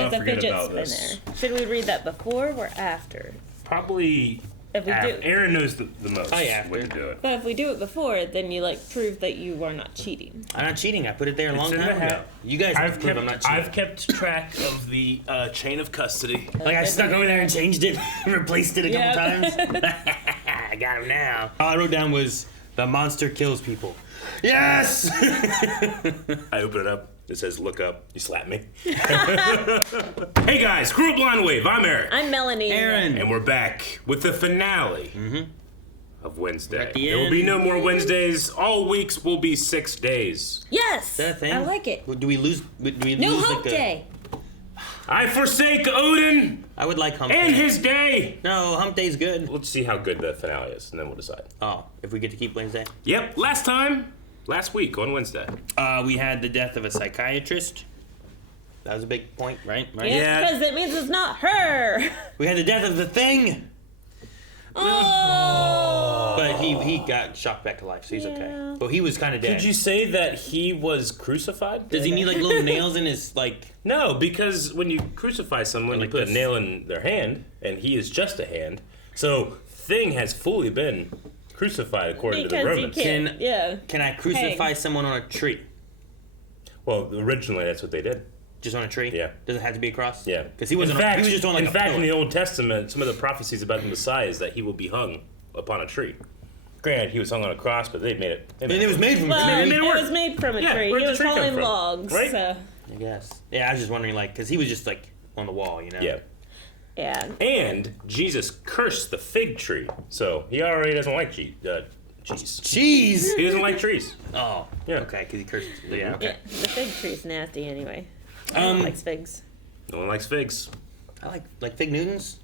as a forget fidget about spinner. this. Should we read that before or after? Probably. If we do, Aaron knows the most Oh, yeah, way to do it. but if we do it before, then you like prove that you are not cheating. I'm not cheating. I put it there a long in time the ago. hat. You guys have to prove I'm not cheating. I've kept track of the chain of custody. Like, I stuck over there and changed it, replaced it a couple times. Yep. I got him now. All I wrote down was, the monster kills people. Yes! I open it up. It says, look up. You slap me. Hey guys, Screw Up Blind Wave. I'm Eric. I'm Melanie. Aaron. And we're back with the finale of Wednesday. At the There will be end. no more Wednesdays. All weeks will be 6 days. Yes. Is that a thing? I like it. Do we lose? No hump day. I forsake Odin I would like hump and day. his day. No, hump day's good. Let's see how good the finale is, and then we'll decide. Oh, if we get to keep Wednesday. Yep, last week on Wednesday. We had the death of a psychiatrist. That was a big point, right? Yeah, because it means it's not her. We had the death of the Thing. Oh. But he got shocked back to life, so he's okay. But he was kind of dead. Did you say that he was crucified? Does he need like little nails in his like? No, because when you crucify someone, Like you put this? a nail in their hand, and he is just a hand. So Thing has fully been crucified according to the Because you Romans. can't. Can I crucify someone on a tree? Well, originally that's what they did. Just on a tree? Yeah. Does it have to be a cross? Yeah, Because he wasn't. He was just on like in a fact, pillar. in the Old Testament, some of the prophecies about the Messiah is that he will be hung upon a tree. Granted, he was hung on a cross, but they made it. And it was made from a Well, tree. made it work. it was made from a Yeah, tree. where'd He the was tree come hauling from? logs. Right? So. I guess. Yeah, I was just wondering, like, because he was just like on the wall, you know. Yeah. Yeah. And Jesus cursed the fig tree, so he already doesn't like cheese. Cheese. He doesn't like trees. Oh. Yeah. Okay, because he cursed. Yeah. Okay. Yeah, the fig tree's nasty anyway. No one likes figs. No one likes figs. I like fig Newtons.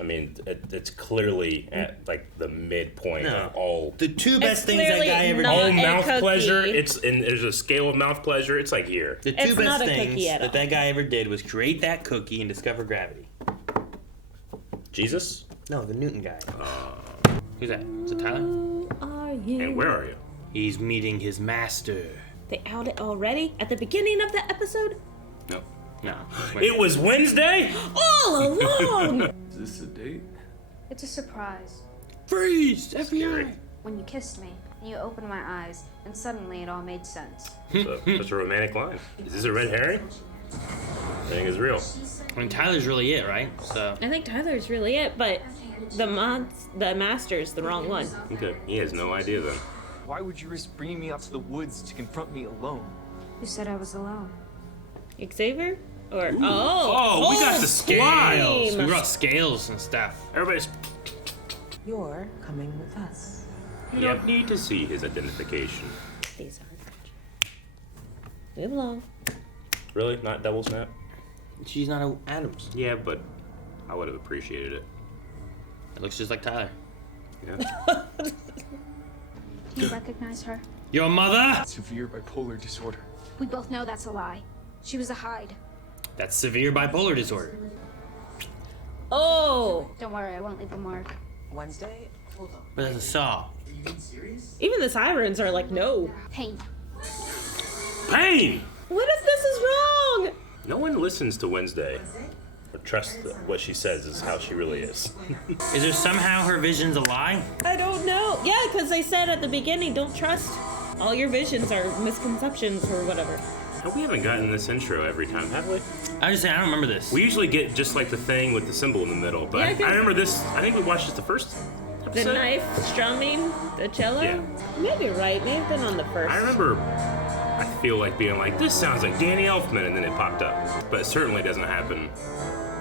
I mean, it's clearly at like the midpoint No. of all. The two best things that clearly guy ever not did. All a mouth cookie. pleasure. There's a scale of mouth pleasure. It's like here. The two It's best not a things cookie at all. that guy ever did was create that cookie and discover gravity. Jesus. No, the Newton guy. Who's that? Is it Tyler? Who are you? And where are you? He's meeting his master. They out it already? At the beginning of the episode? No. No. It was Wednesday. All along! Is this a date? It's a surprise. Freeze! Scary. When you kissed me, you opened my eyes, and suddenly it all made sense. So, such a romantic line. Is this a red herring? I think it's real. I mean, Tyler's really it, right? So. I think Tyler's really it, but the master's the wrong one. Okay. He has no idea then. Why would you risk bringing me out to the woods to confront me alone? Who said I was alone? Xavier? Or Oh, we got the scales. We brought scales and stuff. Everybody's. You're coming with us. You don't need to see his identification. These are. Move along. Really? Not double snap? She's not a Adams. Yeah, but I would have appreciated it. It looks just like Tyler. Yeah. Do you recognize her? Your mother? Severe bipolar disorder. We both know that's a lie. She was a hide. That's severe bipolar disorder. Oh! Don't worry, I won't leave a mark. Wednesday? Hold on. But that's a saw. Even the sirens are like, no. Pain. Pain! What if this is wrong? No one listens to Wednesday or trusts what she says is how she really is. Is there somehow her vision's a lie? I don't know. Yeah, because they said at the beginning, don't trust. All your visions are misconceptions or whatever. We haven't gotten this intro every time, have we? I just say I don't remember this. We usually get just like the thing with the symbol in the middle, but Yeah, I remember this. I think we watched this the first The episode. knife strumming, the cello. Yeah. Maybe you're right. May have been on the first. I remember, I feel like being like, this sounds like Danny Elfman, and then it popped up. But it certainly doesn't happen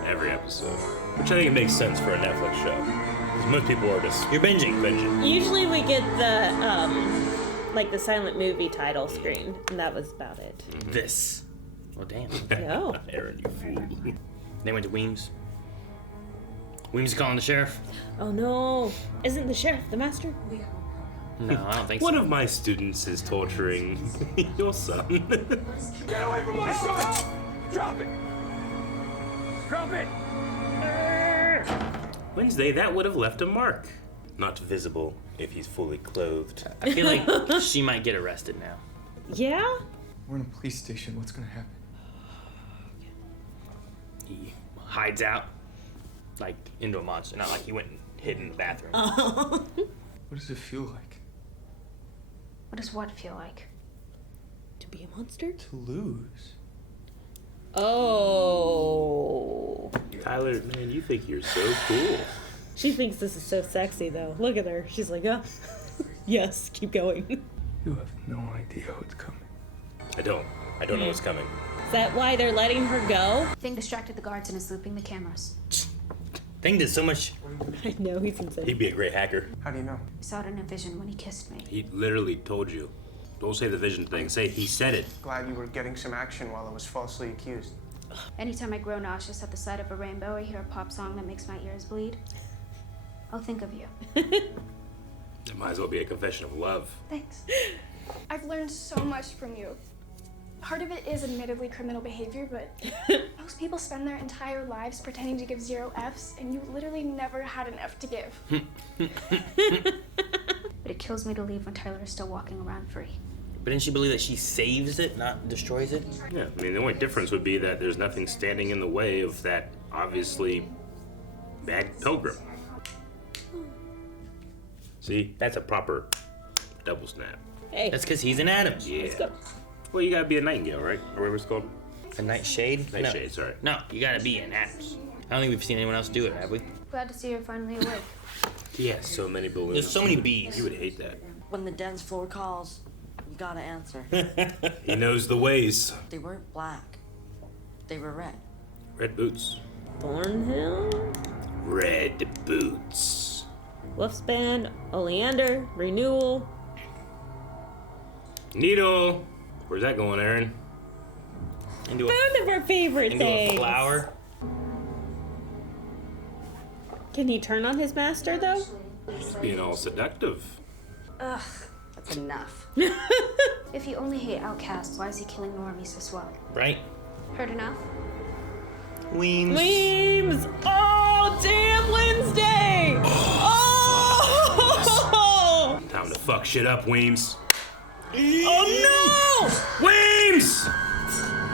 every episode, which I think it makes sense for a Netflix show. Because most people are just You're binging. Usually we get the like the silent movie title screen, and that was about it. This. Oh, damn. No. Aaron, you fool. They went to Weems. Weems is calling the sheriff? Oh no! Isn't the sheriff the master? No, I don't think so. One of my students is torturing your son. Get away from my son! Drop it! Drop it! Wednesday, that would have left a mark. Not visible if he's fully clothed. I feel like she might get arrested now. Yeah. We're in a police station. What's gonna happen? he hides out, like, into a monster. Not like he went and hid in the bathroom. What does it feel like? What does what feel like? To be a monster? To lose. Oh. Tyler, man, you think you're so cool. She thinks this is so sexy, though. Look at her. She's like, oh. Yes, keep going. You have no idea what's coming. I don't know what's coming. Is that why they're letting her go? Thing distracted the guards and is looping the cameras. Thing did so much. I know, he's insane. He'd be a great hacker. How do you know? I saw it in a vision when he kissed me. He literally told you. Don't say the vision thing. Say he said it. Glad you were getting some action while I was falsely accused. Anytime I grow nauseous at the sight of a rainbow or hear a pop song that makes my ears bleed, I'll think of you. It might as well be a confession of love. Thanks. I've learned so much from you. Part of it is admittedly criminal behavior, but most people spend their entire lives pretending to give 0 Fs, and you literally never had an F to give. But it kills me to leave when Tyler is still walking around free. But didn't she believe that she saves it, not destroys it? Yeah, I mean, the only difference would be that there's nothing standing in the way of that obviously bad pilgrim. See, that's a proper double snap. Hey, That's because he's an Adams. Yeah. let's go. Well, you gotta be a nightingale, right? Or whatever it's called. A nightshade? No. Nightshade, sorry. No, you gotta be an Adams. I don't think we've seen anyone else do it, have we? Glad to see you're finally awake. He has so many balloons. There's so many bees. You would hate that. When the dance floor calls, you gotta answer. He knows the ways. They weren't black. They were red. Red boots. Thornhill, Red boots. Wolfspan, Oleander, Renewal. Needle. Where's that going, Aaron? Into One of our favorite into things. a flower. Can he turn on his master, though? He's being all seductive. Ugh, that's enough. If you only hate outcasts, why is he killing normies as well? Right? Heard enough? Weems. Weems! Oh, damn, Wednesday! Oh! Time to fuck shit up, Weems. Oh, no! Weems!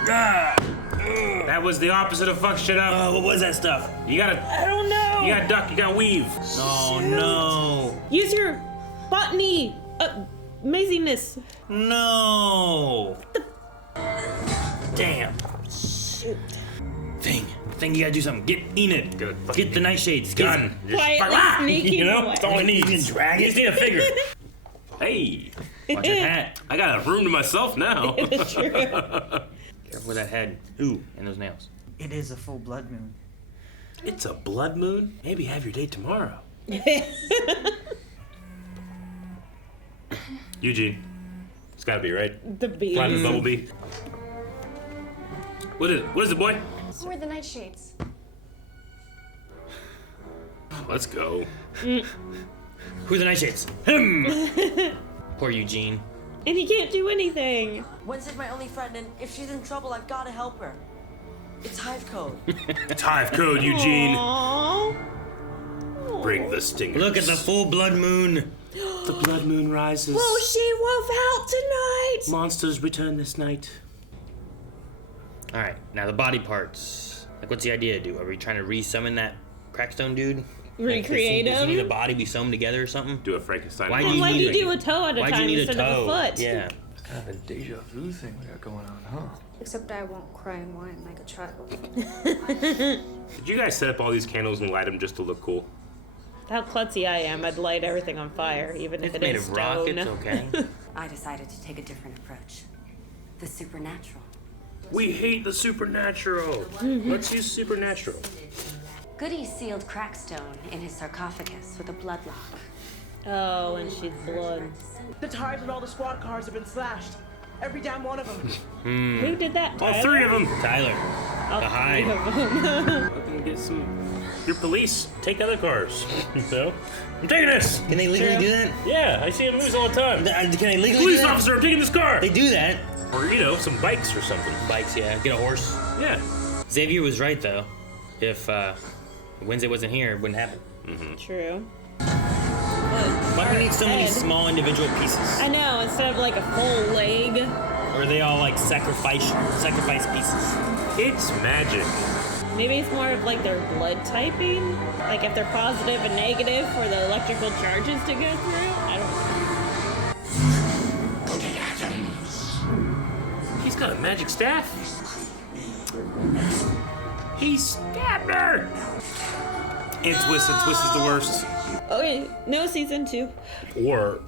That was the opposite of fuck shit up. What was that stuff? You gotta, I don't know. you gotta duck, you gotta weave. Oh no. Use your botany amazingness. No. Damn. Shoot. Thing, you gotta do something. Get Enid. Get the nightshades. Gun. Quietly sneaking You know, away. that's all I need. You can drag You just need a figure. Hey, Watch your hat. I got a room to myself now. It's true. Careful with that head. Ooh, and those nails. It is a full blood moon. It's a blood moon? Maybe have your date tomorrow. Eugene. It's gotta be, right? The bees. Flying the bumblebee. What is it? What is it, boy? Who are the nightshades? Let's go. Who are the nightshades? Him! Poor Eugene. And he can't do anything. Wednesday's my only friend, and if she's in trouble, I've gotta help her. It's hive code. It's hive code, Eugene. Aww. Bring the stingers. Look at the full blood moon. The blood moon rises. Will she wolf out tonight? Monsters return this night. All right, now the body parts. Like, what's the idea to do? Are we trying to re-summon that Cracktone dude? Recreate Does he need a him? body? We sew him together or something? Do a Frankenstein. Why And why do you need do a toe at a Why'd you time need a instead of a toe? foot? Yeah. Kind of a deja vu thing we got going on, huh? Except I won't cry and whine like a child. Did you guys set up all these candles and light them just to look cool? How klutzy I am, I'd light everything on fire, even if It's it made is of rock, stone. it's okay. I decided to take a different approach. The supernatural. We hate the supernatural. Let's use supernatural. Goody sealed Crackstone in his sarcophagus with a blood lock. Oh, and she's blood. The tires on all the squad cars have been slashed. Every damn one of them. Who did that? All Tyler? three of them. Tyler. All The three hive. of them. Fucking get some. Your police take other cars. So I'm taking this. Can they legally do that? Yeah, I see them movies all the time. Can they legally Police do that? officer, I'm taking this car. They do that. Or you know, some bikes or something. Bikes, yeah. Get a horse. Yeah. Xavier was right, though. If Wednesday wasn't here, it wouldn't happen. True. Why do we need so many Head. small individual pieces? I know, instead of like a full leg. Or are they all like sacrifice pieces? It's magic. Maybe it's more of like their blood typing. Like if they're positive and negative for the electrical charges to go through. I don't know. He's got a magic staff. He stabbed her. And Twist is the worst. Okay, no season 2. Or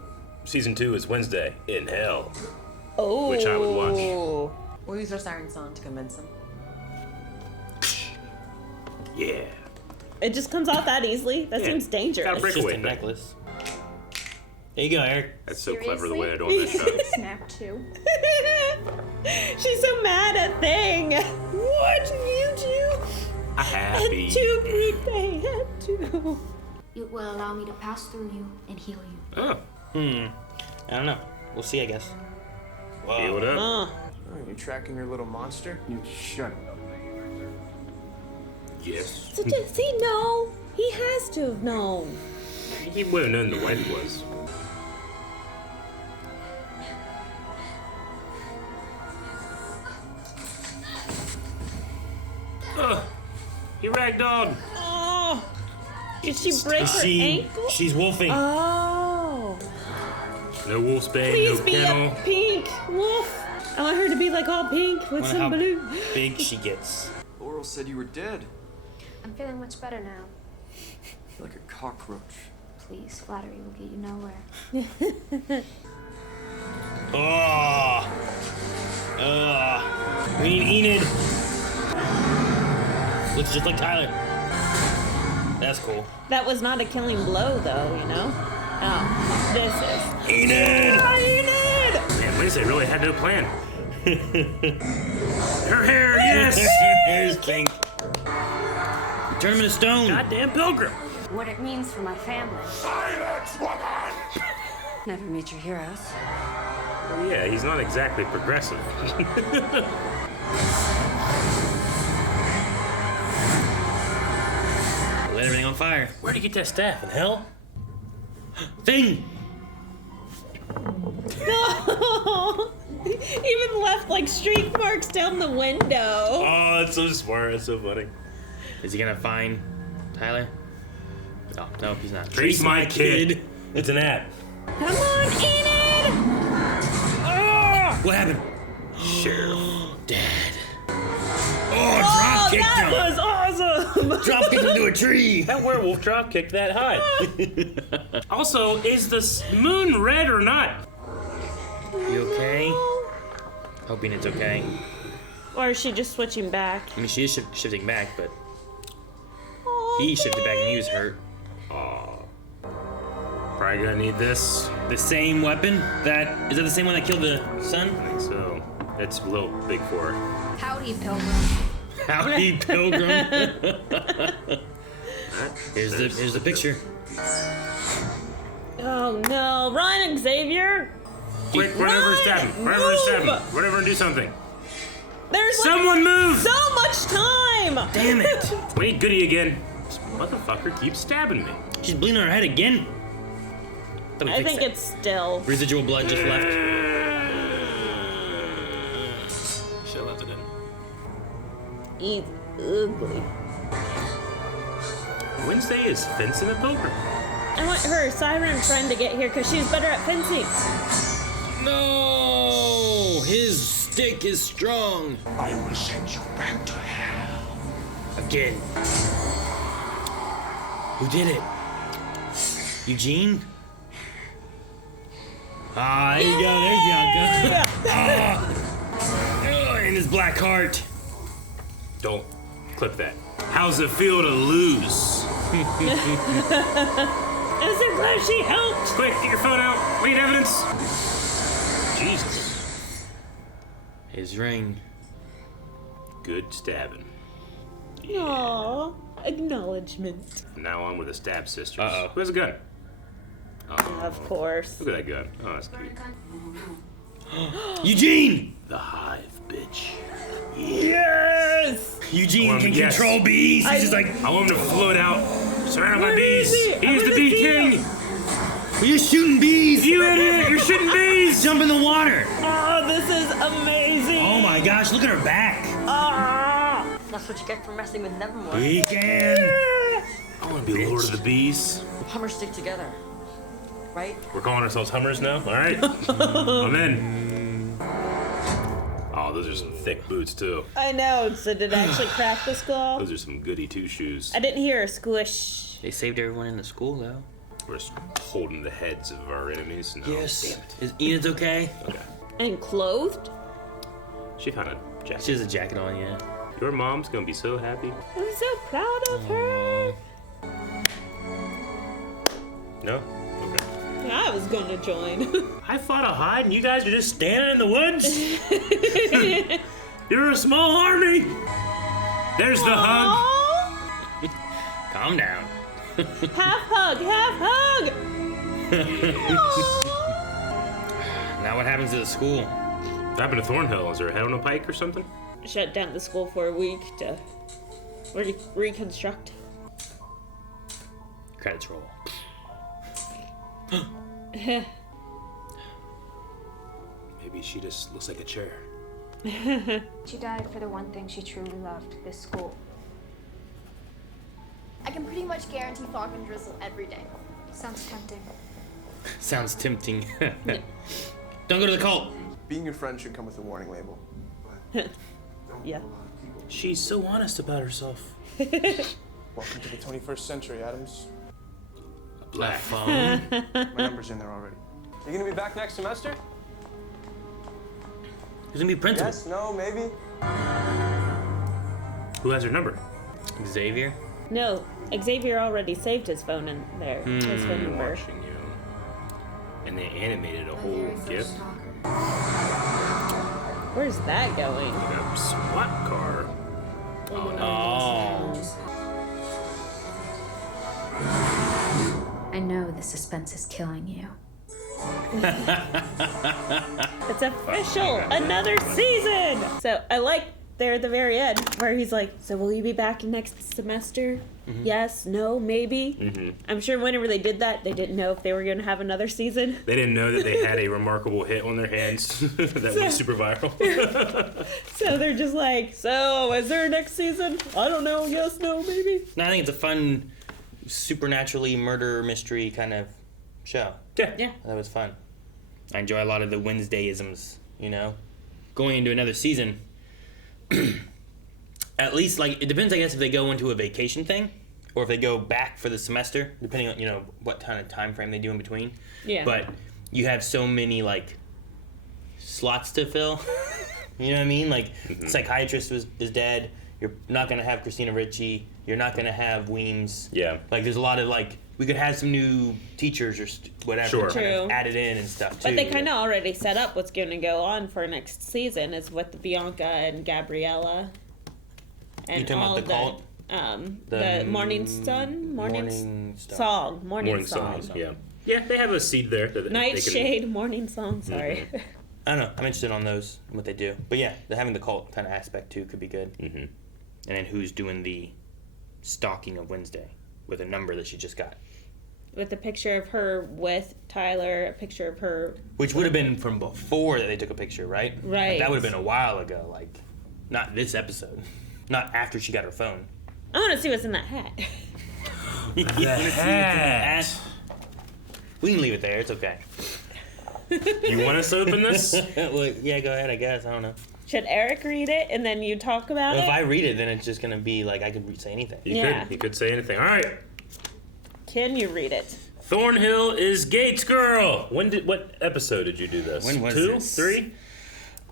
season 2 is Wednesday in Hell. Oh. Which I would watch. We'll use our siren song to convince him. Yeah. It just comes off that easily. That seems dangerous. Got a breakaway Just a necklace. There you go, Eric. That's so clever the way I don't mess up. Snap too. She's so mad at Thing. What you do? I happy. They had to. It will allow me to pass through you and heal you. Oh. I don't know. We'll see, I guess. Heal it up. Oh, you tracking your little monster? You shut up. Yes. So does he know? He has to have known. He would have known the wife was. He ragdolled. Oh. Did she break her ankle? She's wolfing. Oh. No wolf spade, Please no be kennel. a pink wolf. I want her to be like all pink with Wonder some how blue. big she gets. Laurel said you were dead. I'm feeling much better now. Like a cockroach. Please, flattery will get you nowhere. We need Enid. Looks just like Tyler. That's cool. That was not a killing blow, though, you know? Oh, this is. Enid! Ah, Enid! Man, Wednesday really had no plan. Her hair, yes! Hair's pink. Turn him into stone. Goddamn pilgrim. What it means for my family. Silence, woman! Never meet your heroes. Well, yeah, he's not exactly progressive. Lit everything on fire. Where'd he get that staff? In hell? Thing! No! Even left like streak marks down the window. Oh, that's so smart. That's so funny. Is he gonna find Tyler? No, nope, he's not. Trace my kid. It's an ad. Come on, Enid! Ah! What happened? Sheriff. Dead. Oh, drop kicked that him. was awesome! Drop kicked him to a tree. That werewolf drop kicked that high. Also, is the moon red or not? You okay? Hoping it's okay. Or is she just switching back? I mean, she is shifting back, but he shifted back and he was hurt. Aw. Probably gonna need this. The same weapon? Is that the same one that killed the son? I think so. It's a little big for her. Howdy, pilgrim. Howdy, pilgrim. Here's the picture. Oh no, run, Xavier! Quick, run over and stab him. Run over and stab him. Run over and do something. There's Someone move! so much time! Damn it! We need Goody again. This motherfucker keeps stabbing me. She's bleeding on her head again. I think it's still. Residual blood just left. Should have left it in. He's ugly. Wednesday is fencing a pilgrim. I want her siren friend to get here because she's better at fencing. No! His stick is strong. I will send you back to hell. Again. Who did it? Eugene? Ah, there you go. There's Bianca. In his black heart. Don't clip that. How's it feel to lose? I'm so glad she helped. Quick, get your phone out. We need evidence. Jesus. His ring. Good stabbing. Aww, acknowledgement. From now on, we're the Stab Sisters. Uh-oh. Who has a gun? Oh, Of course. look at that gun. Oh, that's cute. Eugene! The Hive, bitch. Yes! Eugene can Yes. control bees. He's just like, I want him to float out, surrounded by Where bees. is he? He's I'm the gonna bee see king. him. you're shooting bees! You idiot! You're shooting bees. Jump in the water! Oh, this is amazing. Oh my gosh, look at her back. Ah! That's what you get for messing with Nevermore. We can. I want to be Lord of the Bees. Hummers stick together, right? We're calling ourselves Hummers now. All right, I'm in. Oh, those are some thick boots too. I know. So did it actually crack the skull? Those are some goody two shoes. I didn't hear a squish. They saved everyone in the school, though. We're just holding the heads of our enemies. No, Yes. Damn it. Is Enid's okay? Okay. And clothed? She found a jacket. She has a jacket on, yeah. Your mom's gonna be so happy. I'm so proud of her. No? Okay. I was gonna join. I fought a hide and you guys are just standing in the woods? You're a small army! There's the hug! Calm down. Half hug, half hug! Now what happens to the school? What happened to Thornhill? Is there a head on a pike or something? Shut down the school for a week to reconstruct. Credits roll. Maybe she just looks like a chair. She died for the one thing she truly loved, this school. I can pretty much guarantee fog and drizzle every day. Sounds tempting. Sounds tempting. Don't go to the cult. Being your friend should come with a warning label. Yeah. She's so honest about herself. Welcome to the 21st century, Adams. Black phone. My number's in there already. You gonna be back next semester? Who's gonna be principal? Yes, no, maybe. Who has her number? Xavier? No, Xavier already saved his phone in there. His phone number. Watching you. And they animated a whole GIF. Where's that going? Like a SWAT car. Oh no. I know the suspense is killing you. It's official! Another season! So I like there at the very end where he's like, so will you be back next semester? Mm-hmm. Yes, no, maybe. Mm-hmm. I'm sure whenever they did that, they didn't know if they were going to have another season. They didn't know that they had a remarkable hit on their hands that went super viral. So they're just like, so is there a next season? I don't know. Yes, no, maybe. No, I think it's a fun, supernaturally murder mystery kind of show. Yeah. That was fun. I enjoy a lot of the Wednesday-isms, you know? Going into another season, at least, like, it depends, I guess, if they go into a vacation thing or if they go back for the semester, depending on, you know, what kind of time frame they do in between. Yeah. But you have so many, like, slots to fill. You know what I mean? Like, psychiatrist is dead. You're not going to have Christina Ricci. You're not going to have Weems. Yeah. Like, there's a lot of, like, we could have some new teachers or whatever Sure. kind of True. added in and stuff, too. But they kind of already set up what's going to go on for next season is with Bianca and Gabriella. And You talking all about the cult? The Morning Sun? Morning Star. Song. Morning Song. Yeah. Yeah, they have a seed there. That they can... Nightshade, Morning Song, sorry. I don't know. I'm interested on those, what they do. But yeah, they're having the cult kind of aspect, too, could be good. Mm-hmm. And then who's doing the stalking of Wednesday with a number that she just got. With a picture of her with Tyler, a picture of her... Which would have been from before that they took a picture, right? Right. Like, that would have been a while ago, like, not this episode. Not after she got her phone. I want to see what's in that hat. You wanna see what's in the hat? We can leave it there, it's okay. You want us to open this? Well, yeah, go ahead, I guess, I don't know. Should Eric read it and then you talk about If it? I read it, then it's just gonna be like I could say anything. You could say anything. All right. Can you read it? Thornhill is Gates' girl. What episode did you do this? When was 2? this? 3?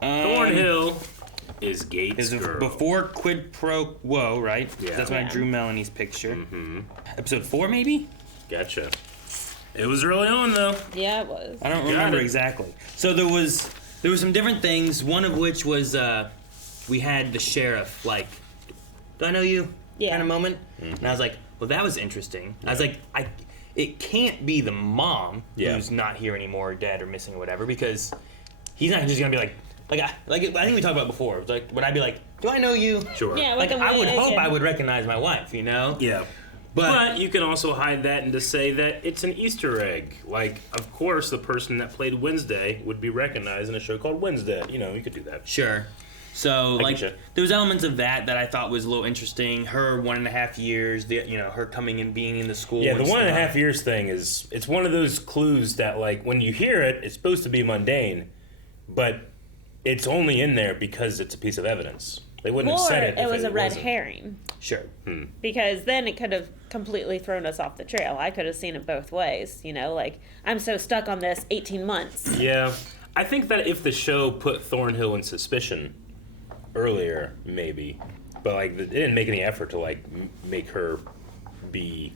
Thornhill is Gates' Is girl. before Quid Pro Quo, right? Yeah. That's when I drew Melanie's picture. Mm-hmm. Episode 4, maybe? Gotcha. It was early on, though. Yeah, it was. I don't remember exactly. So there were some different things. One of which was we had the sheriff, like, do I know you? Yeah. Kind of moment. Mm-hmm. And I was like, well, that was interesting. Yeah. I was like, it can't be the mom who's not here anymore, or dead, or missing, or whatever, because he's not just gonna be like I think we talked about before. It's like, would I be like, do I know you? Sure. Yeah, like I would hope I would recognize my wife, you know? Yeah. But you can also hide that and to say that it's an Easter egg. Like, of course, the person that played Wednesday would be recognized in a show called Wednesday. You know, you could do that. Sure. So, like, getcha. there was elements of that I thought was a little interesting. Her 1.5 years, her coming and being in the school. Yeah, the and 1.5 years thing it's one of those clues that, like, when you hear it, it's supposed to be mundane, but it's only in there because it's a piece of evidence. They wouldn't have said it if it was a red wasn't. herring. Sure. Because then it could have completely thrown us off the trail. I could have seen it both ways, like, I'm so stuck on this 18 months. Yeah. I think that if the show put Thornhill in suspicion earlier, maybe, but, like, it didn't make any effort to, like, make her be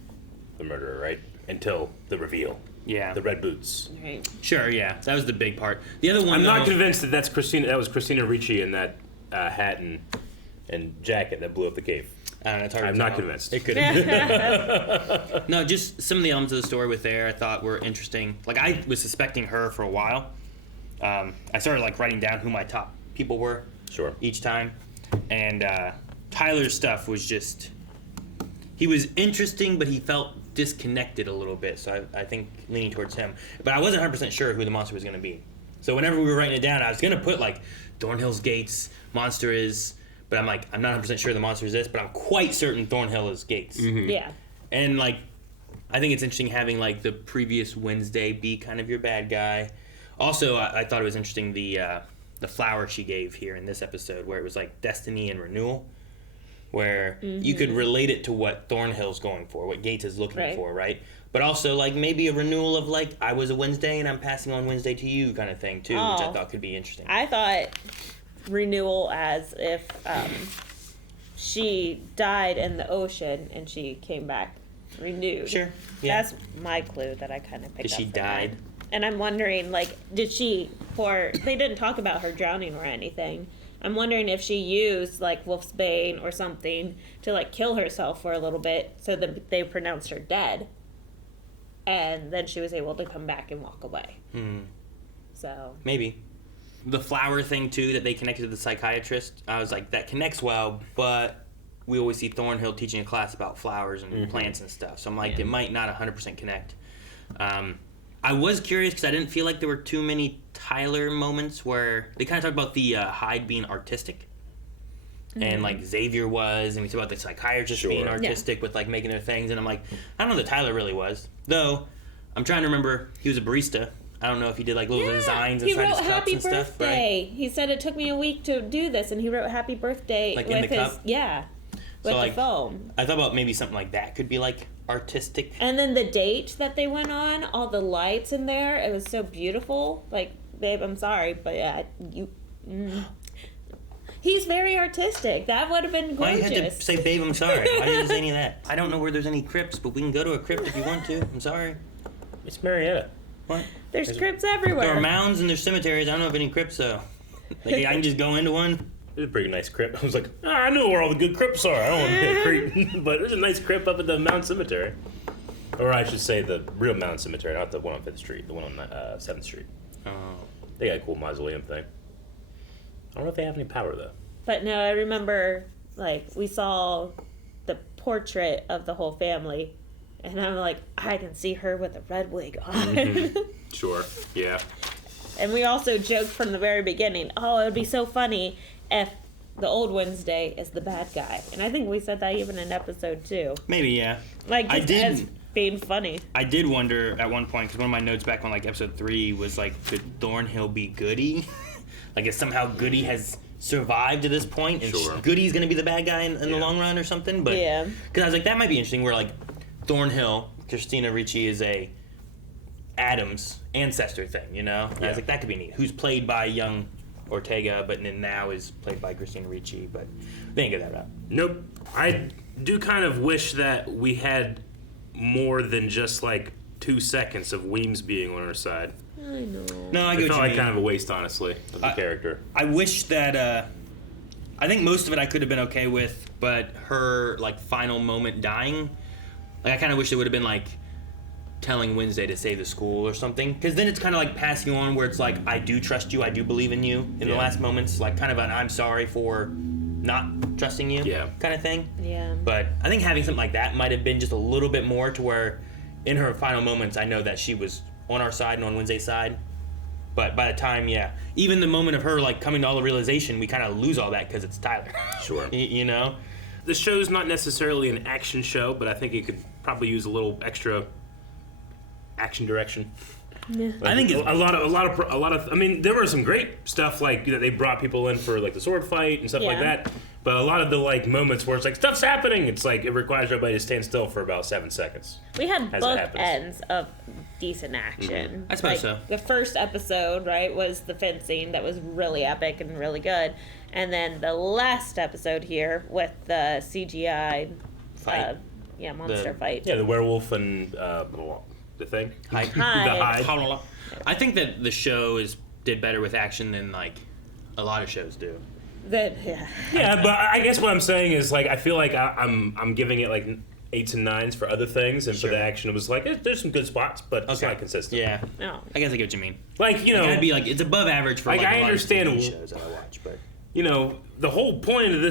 the murderer, right? Until the reveal. Yeah. The red boots. Right. Sure, yeah. That was the big part. The other one, I'm not convinced that that was Christina Ricci in that hat and jacket that blew up the cave. I'm not convinced. It could have. No, just some of the elements of the story with there I thought were interesting. Like, I was suspecting her for a while. I started, like, writing down who my top people were. Sure. Each time. And Tyler's stuff was just... He was interesting, but he felt disconnected a little bit, so I think leaning towards him. But I wasn't 100% sure who the monster was going to be. So whenever we were writing it down, I was going to put, like, Thornhill's Gates, monster is... But I'm like, I'm not 100% sure the monster is this, but I'm quite certain Thornhill is Gates. Mm-hmm. Yeah. And, like, I think it's interesting having, like, the previous Wednesday be kind of your bad guy. Also, I thought it was interesting the flower she gave here in this episode, where it was like destiny and renewal, where you could relate it to what Thornhill's going for, what Gates is looking for, right? But also, like, maybe a renewal of, like, I was a Wednesday and I'm passing on Wednesday to you kind of thing, too, which I thought could be interesting. I thought renewal as if she died in the ocean and she came back renewed. Sure. Yeah. That's my clue that I kind of picked up. She died. That. And I'm wondering, like, they didn't talk about her drowning or anything. I'm wondering if she used, like, Wolf's Bane or something to, like, kill herself for a little bit so that they pronounced her dead. And then she was able to come back and walk away. So. Maybe. The flower thing, too, that they connected to the psychiatrist, I was like, that connects well, but we always see Thornhill teaching a class about flowers and plants and stuff. So I'm like, it might not 100% connect. I was curious because I didn't feel like there were too many Tyler moments where they kind of talked about the Hyde being artistic. And, like, Xavier was, and we talked about the psychiatrist being artistic with, like, making their things. And I'm like, I don't know that Tyler really was. Though, I'm trying to remember, he was a barista. I don't know if he did, like, little designs inside his cups and stuff. Birthday. Right? He said it took me a week to do this, and he wrote happy birthday like with in the his cup? with like, the foam. I thought about maybe something like that could be, like, artistic. And then the date that they went on, all the lights in there, it was so beautiful. Like, babe, I'm sorry, but yeah, he's very artistic. That would have been gorgeous. Why you had to say, babe, I'm sorry? Why didn't you say any of that? I don't know where there's any crypts, but we can go to a crypt if you want to. I'm sorry. It's Marietta. What? There's crypts everywhere. There are mounds and there's cemeteries. I don't know of any crypts, though. Like, I can just go into one. It's a pretty nice crypt. I was like, I know where all the good crypts are. I don't want to be a creep. But there's a nice crypt up at the Mound Cemetery. Or I should say the real Mound Cemetery, not the one on 5th Street, the one on 7th Street. Oh. They got a cool mausoleum thing. I don't know if they have any power, though. But no, I remember, like, we saw the portrait of the whole family. And I'm like, I can see her with a red wig on. Sure, yeah. And we also joked from the very beginning, oh, it would be so funny if the old Wednesday is the bad guy. And I think we said that even in episode 2. Maybe, yeah. Like, just as being funny. I did wonder at one point, because one of my notes back on, like, episode 3 was, like, could Thornhill be Goody? Like, if somehow Goody has survived to this point, and Goody's going to be the bad guy in the long run or something. But because I was like, that might be interesting, where, like, Thornhill, Christina Ricci, is a Adams ancestor thing, you know? And I was like, that could be neat. Who's played by young Ortega, but then now is played by Christina Ricci, but they didn't get that route. Nope. I do kind of wish that we had more than just, like, 2 seconds of Weems being on her side. I know. No, I get what you felt like mean. kind of a waste, honestly, of the character. I wish that, I think most of it I could have been okay with, but her, like, final moment dying, like, I kind of wish it would have been, like, telling Wednesday to save the school or something. Because then it's kind of like passing on where it's like, I do trust you, I do believe in you in the last moments. Like, kind of an I'm sorry for not trusting you kind of thing. Yeah. But I think having something like that might have been just a little bit more to where in her final moments, I know that she was on our side and on Wednesday's side. But by the time, even the moment of her like coming to all the realization, we kind of lose all that because it's Tyler. Sure. You know? The show's not necessarily an action show, but I think it could probably use a little extra action direction. Yeah. Like, I think it's a lot of. I mean, there was some great stuff like they brought people in for like the sword fight and stuff like that. But a lot of the like moments where it's like stuff's happening, it's like it requires everybody to stand still for about 7 seconds. We had both ends of decent action. I suppose so. The first episode, right, was the fencing that was really epic and really good, and then the last episode here with the CGI fight, monster fight. Yeah, the werewolf and the thing. Hide. The hide. I think that the show did better with action than like a lot of shows do. Yeah, but I guess what I'm saying is like I feel like I'm giving it like 8s and 9s for other things, and for the action it was like there's some good spots, but it's not consistent. Yeah, I guess I get what you mean. Like you know, it'd be like it's above average for like I a lot understand of TV shows that I watch, but you know the whole point of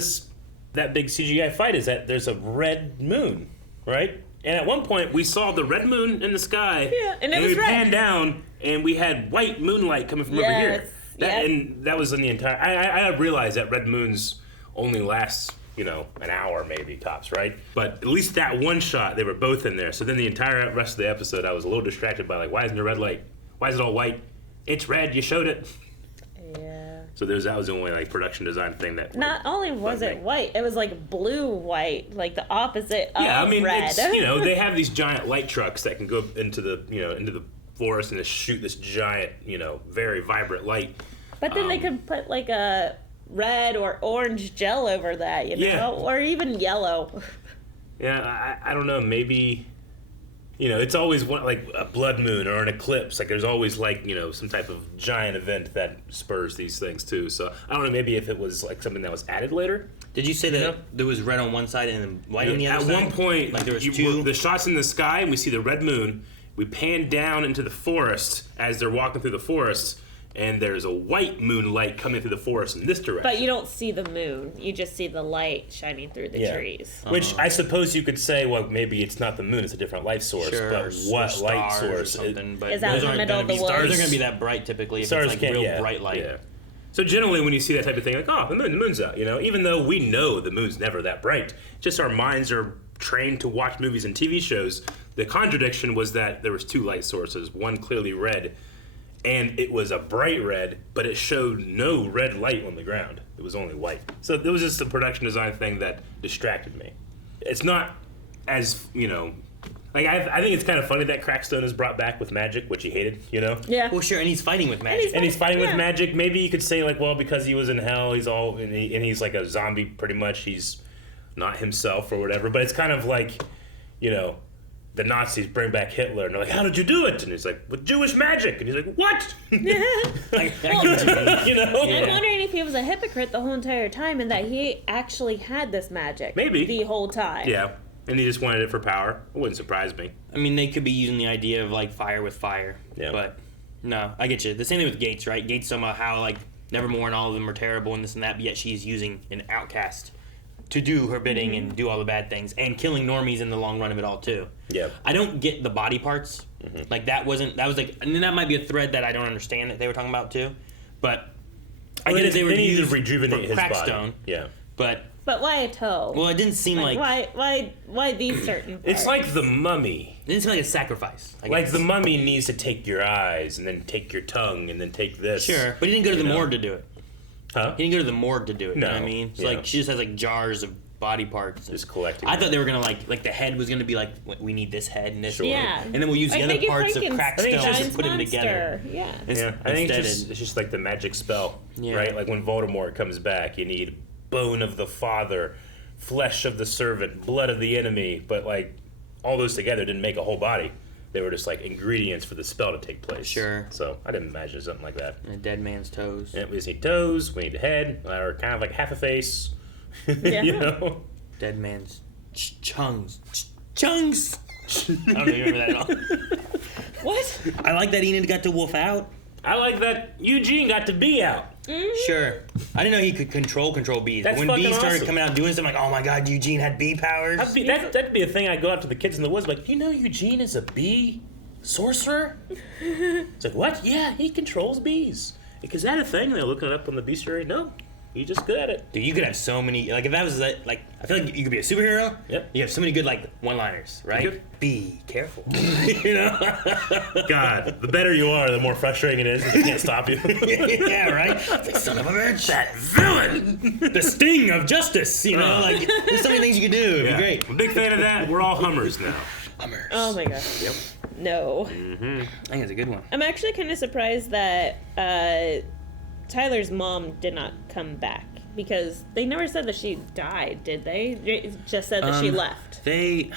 that big CGI fight is that there's a red moon, right? And at one point we saw the red moon in the sky, and it was we red. panned down and we had white moonlight coming from over here. And that was in the entire. I realized that red moons only last, an hour maybe tops, right? But at least that one shot, they were both in there. So then the entire rest of the episode, I was a little distracted by like, why isn't there red light? Why is it all white? It's red. You showed it. Yeah. So that was the only like production design thing that. Not only was it white, it was like blue-white, like the opposite of red. It's, they have these giant light trucks that can go into the into the forest and just shoot this giant, very vibrant light. But then they could put like a red or orange gel over that, or even yellow. Yeah, I don't know. Maybe, it's always like a blood moon or an eclipse. Like there's always like, some type of giant event that spurs these things too. So I don't know. Maybe if it was like something that was added later. Did you say that there was red on one side and then white on the other side? At one point, like there was two. The shots in the sky, and we see the red moon. We pan down into the forest as they're walking through the forest, and there's a white moonlight coming through the forest in this direction. But you don't see the moon. You just see the light shining through the trees. Which I suppose you could say, well, maybe it's not the moon, it's a different light source. Sure, but what light source? But is that in the middle of the woods? Stars aren't going to be that bright typically if stars it's like real bright light. Yeah. So generally when you see that type of thing, like, oh, the moon's out, even though we know the moon's never that bright. Just our minds are trained to watch movies and TV shows. The contradiction was that there was two light sources, one clearly red, and it was a bright red, but it showed no red light on the ground. It was only white. So there was just a production design thing that distracted me. It's not as, like I think it's kind of funny that Cracktone is brought back with magic, which he hated, Yeah. Well, sure, and he's fighting with magic. And he's fighting with magic. Maybe you could say like, well, because he was in hell, he's all and he's like a zombie pretty much. He's not himself or whatever. But it's kind of like, the Nazis bring back Hitler, and they're like, how did you do it? And he's like, with Jewish magic. And he's like, what? I'm wondering if he was a hypocrite the whole entire time and that he actually had this magic. Maybe. The whole time. Yeah. And he just wanted it for power. It wouldn't surprise me. I mean, they could be using the idea of like fire with fire. Yeah. But no, I get you. The same thing with Gates, right? Gates somehow how like Nevermore and all of them are terrible and this and that, but yet she's using an outcast to do her bidding and do all the bad things and killing normies in the long run of it all too. Yeah. I don't get the body parts. Like that was like, and that might be a thread that I don't understand that they were talking about too. But I get that they were used to rejuvenate his Cracktone. body. Yeah. But why a toe? Well, it didn't seem like why these certain parts? It's like the mummy. It didn't seem like a sacrifice. Like the mummy needs to take your eyes and then take your tongue and then take this. Sure, but he didn't go to the morgue to do it. Huh? He didn't go to the morgue to do it. No. You know what I mean? It's like she just has like jars of body parts. Just collecting. I thought they were gonna like the head was gonna be like we need this head and this. Yeah. And then we'll use the other parts of Crackstone and put them together. Yeah. I think it's just like the magic spell, right? Like when Voldemort comes back, you need bone of the father, flesh of the servant, blood of the enemy. But like all those together didn't make a whole body. They were just like ingredients for the spell to take place. Sure. So I didn't imagine something like that. And a dead man's toes. Yeah, we just need toes, we need a head, or kind of like half a face. Yeah. Dead man's chungs. Chungs! I don't even remember that at all. What? I like that Enid got to wolf out. I like that Eugene got to be out. Sure. I didn't know he could control bees. That's when fucking bees started awesome. coming out doing something, like, oh my god, Eugene had bee powers. That'd be a thing. I'd go out to the kids in the woods like, do you know Eugene is a bee? sorcerer? It's like, what? Yeah, he controls bees. Is that a thing? They're looking it up on the bestiary. No, he's just good at it. Dude, you could have so many. Like, if that was like, I feel like you could be a superhero. Yep. You have so many good like one-liners, right? Be careful. You know. God, the better you are, the more frustrating it is. They can't stop you. Yeah, right. Son of a bitch, that villain. The sting of justice. You know, like there's so many things you could do. It'd be great. I'm a big fan of that. We're all Hummers now. Hummers. Oh my gosh. Yep. No. I think it's a good one. I'm actually kind of surprised that Tyler's mom did not come back because they never said that she died, did they? They just said that she left. They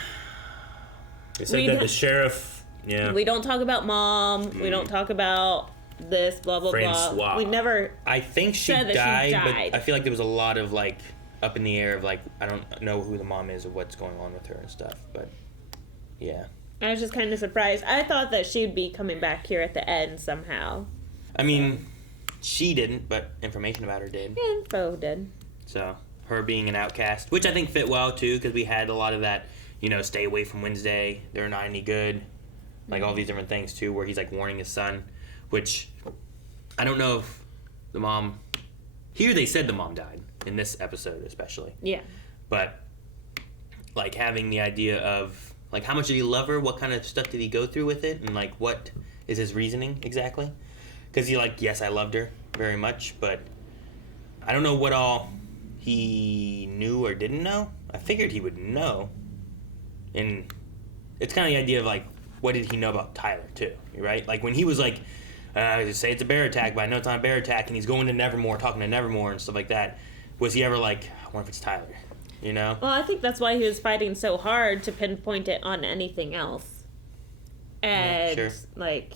said that the sheriff. Yeah. We don't talk about mom. We don't talk about this. Blah blah Francois. blah. We never. I think she said that died, she died, but I feel like there was a lot of like up in the air of like I don't know who the mom is or what's going on with her and stuff. But yeah. I was just kind of surprised. I thought that she'd be coming back here at the end somehow. I mean, she didn't, but information about her did. Info did. So, her being an outcast, which I think fit well, too, because we had a lot of that, you know, stay away from Wednesday, they're not any good, like all these different things, too, where he's, like, warning his son, which I don't know if the mom... Here they said the mom died, in this episode especially. Yeah. But, like, having the idea of... Like, how much did he love her? What kind of stuff did he go through with it? And, like, what is his reasoning exactly? Because he, like, yes, I loved her very much, but I don't know what all he knew or didn't know. I figured he would know. And it's kind of the idea of, like, what did he know about Tyler, too, right? Like, when he was like, say it's a bear attack, but I know it's not a bear attack, and he's going to Nevermore, talking to Nevermore and stuff like that, was he ever like, I wonder if it's Tyler? You know? Well, I think that's why he was fighting so hard to pinpoint it on anything else. And, sure. like,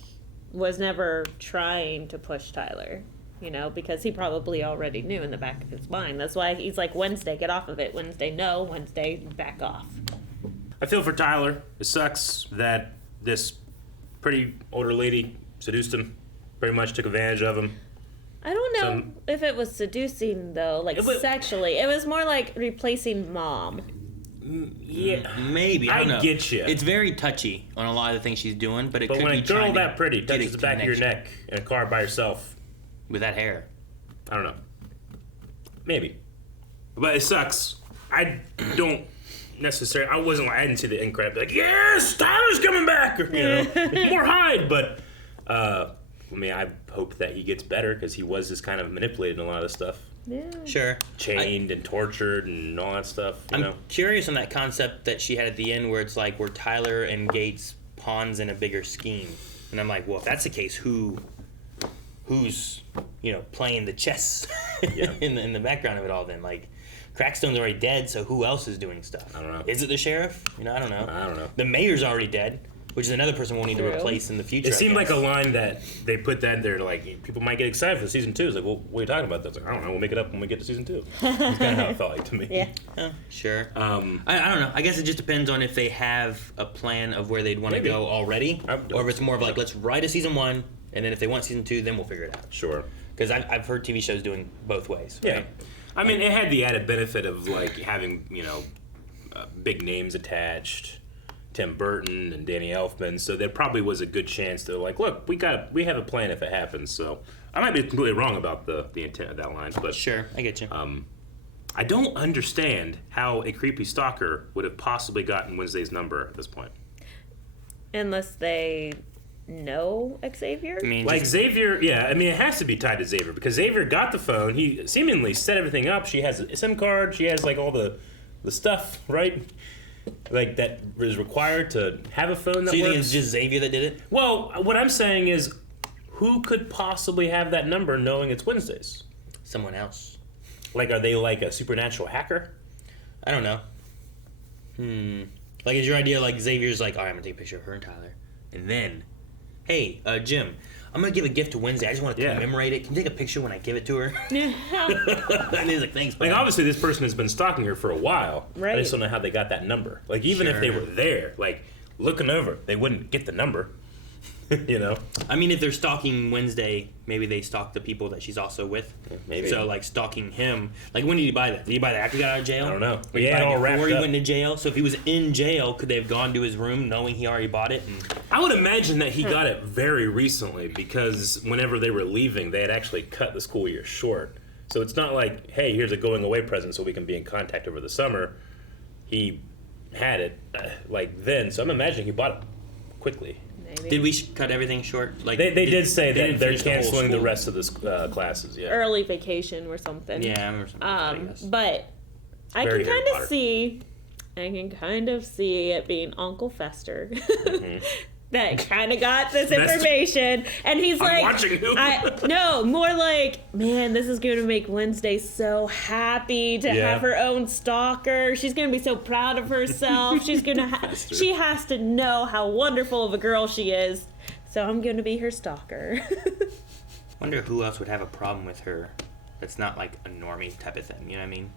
was never trying to push Tyler, you know, because he probably already knew in the back of his mind. That's why he's like, Wednesday, get off of it. Wednesday, no. Wednesday, back off. I feel for Tyler. It sucks that this pretty older lady seduced him, pretty much took advantage of him. I don't know if it was seducing, though, like sexually. It was more like replacing mom. Yeah. Maybe. I don't know. Get you. It's very touchy on a lot of the things she's doing, but it could be when a girl trying that pretty to get touches the back of your neck in a car by herself. With that hair. I don't know. Maybe. But it sucks. I don't necessarily... I didn't see the end credit. Like, yes, Tyler's coming back! Or, you know, more Hyde. But, I mean, I hope that he gets better because he was just kind of manipulated in a lot of this stuff. Yeah. Sure. Chained and tortured and all that stuff. You know? Curious on that concept that she had at the end where it's like, were Tyler and Gates pawns in a bigger scheme? And I'm like, well, if that's the case, who's, you know, playing the chess in the background of it all then? Like, Crackstone's already dead, so who else is doing stuff? I don't know. Is it the sheriff? You know, I don't know. I don't know. The mayor's already dead, which is another person we'll need to replace in the future. It seemed like a line that they put that in there, like, people might get excited for season 2. It's like, well, what are you talking about? That's like, I don't know, we'll make it up when we get to season 2. That's kind of how it felt like to me. Yeah. Sure. I don't know. I guess it just depends on if they have a plan of where they'd want to go already, or if it's more of like, let's write a season 1, and then if they want season 2, then we'll figure it out. Sure. Because I've heard TV shows doing both ways. Yeah. Right? I mean, it had the added benefit of, like, having, you know, big names attached. Tim Burton and Danny Elfman, so there probably was a good chance they're like, look, we have a plan if it happens. So I might be completely wrong about the intent of that line, but sure, I get you. I don't understand how a creepy stalker would have possibly gotten Wednesday's number at this point. Unless they know Xavier? I mean, like Xavier, yeah, I mean, it has to be tied to Xavier because Xavier got the phone. He seemingly set everything up. She has a SIM card. She has, like, all the stuff, right? Like, that is required to have a phone that works. So you think it's just Xavier that did it? Well, what I'm saying is, who could possibly have that number knowing it's Wednesdays? Someone else. Like, are they like a supernatural hacker? I don't know. Like, is your idea like Xavier's like, all right, I'm going to take a picture of her and Tyler. And then, hey, Jim, I'm going to give a gift to Wednesday. I just want to commemorate it. Can you take a picture when I give it to her? And he's like, thanks, Like, obviously, this person has been stalking her for a while. Right. I just don't know how they got that number. Like, even if they were there, like, looking over, they wouldn't get the number. You know? I mean, if they're stalking Wednesday, maybe they stalk the people that she's also with. Yeah, maybe. So, like, stalking him. Like, when did he buy that? Did he buy that after he got out of jail? I don't know. Or Yeah, all before wrapped he up. went into jail? So if he was in jail, could they have gone to his room knowing he already bought it? And... I would imagine that he got it very recently because whenever they were leaving, they had actually cut the school year short. So it's not like, hey, here's a going away present so we can be in contact over the summer. He had it like then, so I'm imagining he bought it quickly. Maybe. Did we cut everything short? Like They did say they that didn't they're finish the whole canceling the school. rest of the classes. Yeah. Early vacation or something. Yeah, I remember something. I guess. But I very can Harry kind of Potter. see. I can kind of see it being Uncle Fester that kind of got this information, and he's I'm like, watching you. no, more like, man, this is going to make Wednesday so happy to Yeah. have her own stalker. She's going to be so proud of herself. She's going to, she has to know how wonderful of a girl she is. So I'm going to be her stalker. Wonder who else would have a problem with her that's not like a normie type of thing, you know what I mean?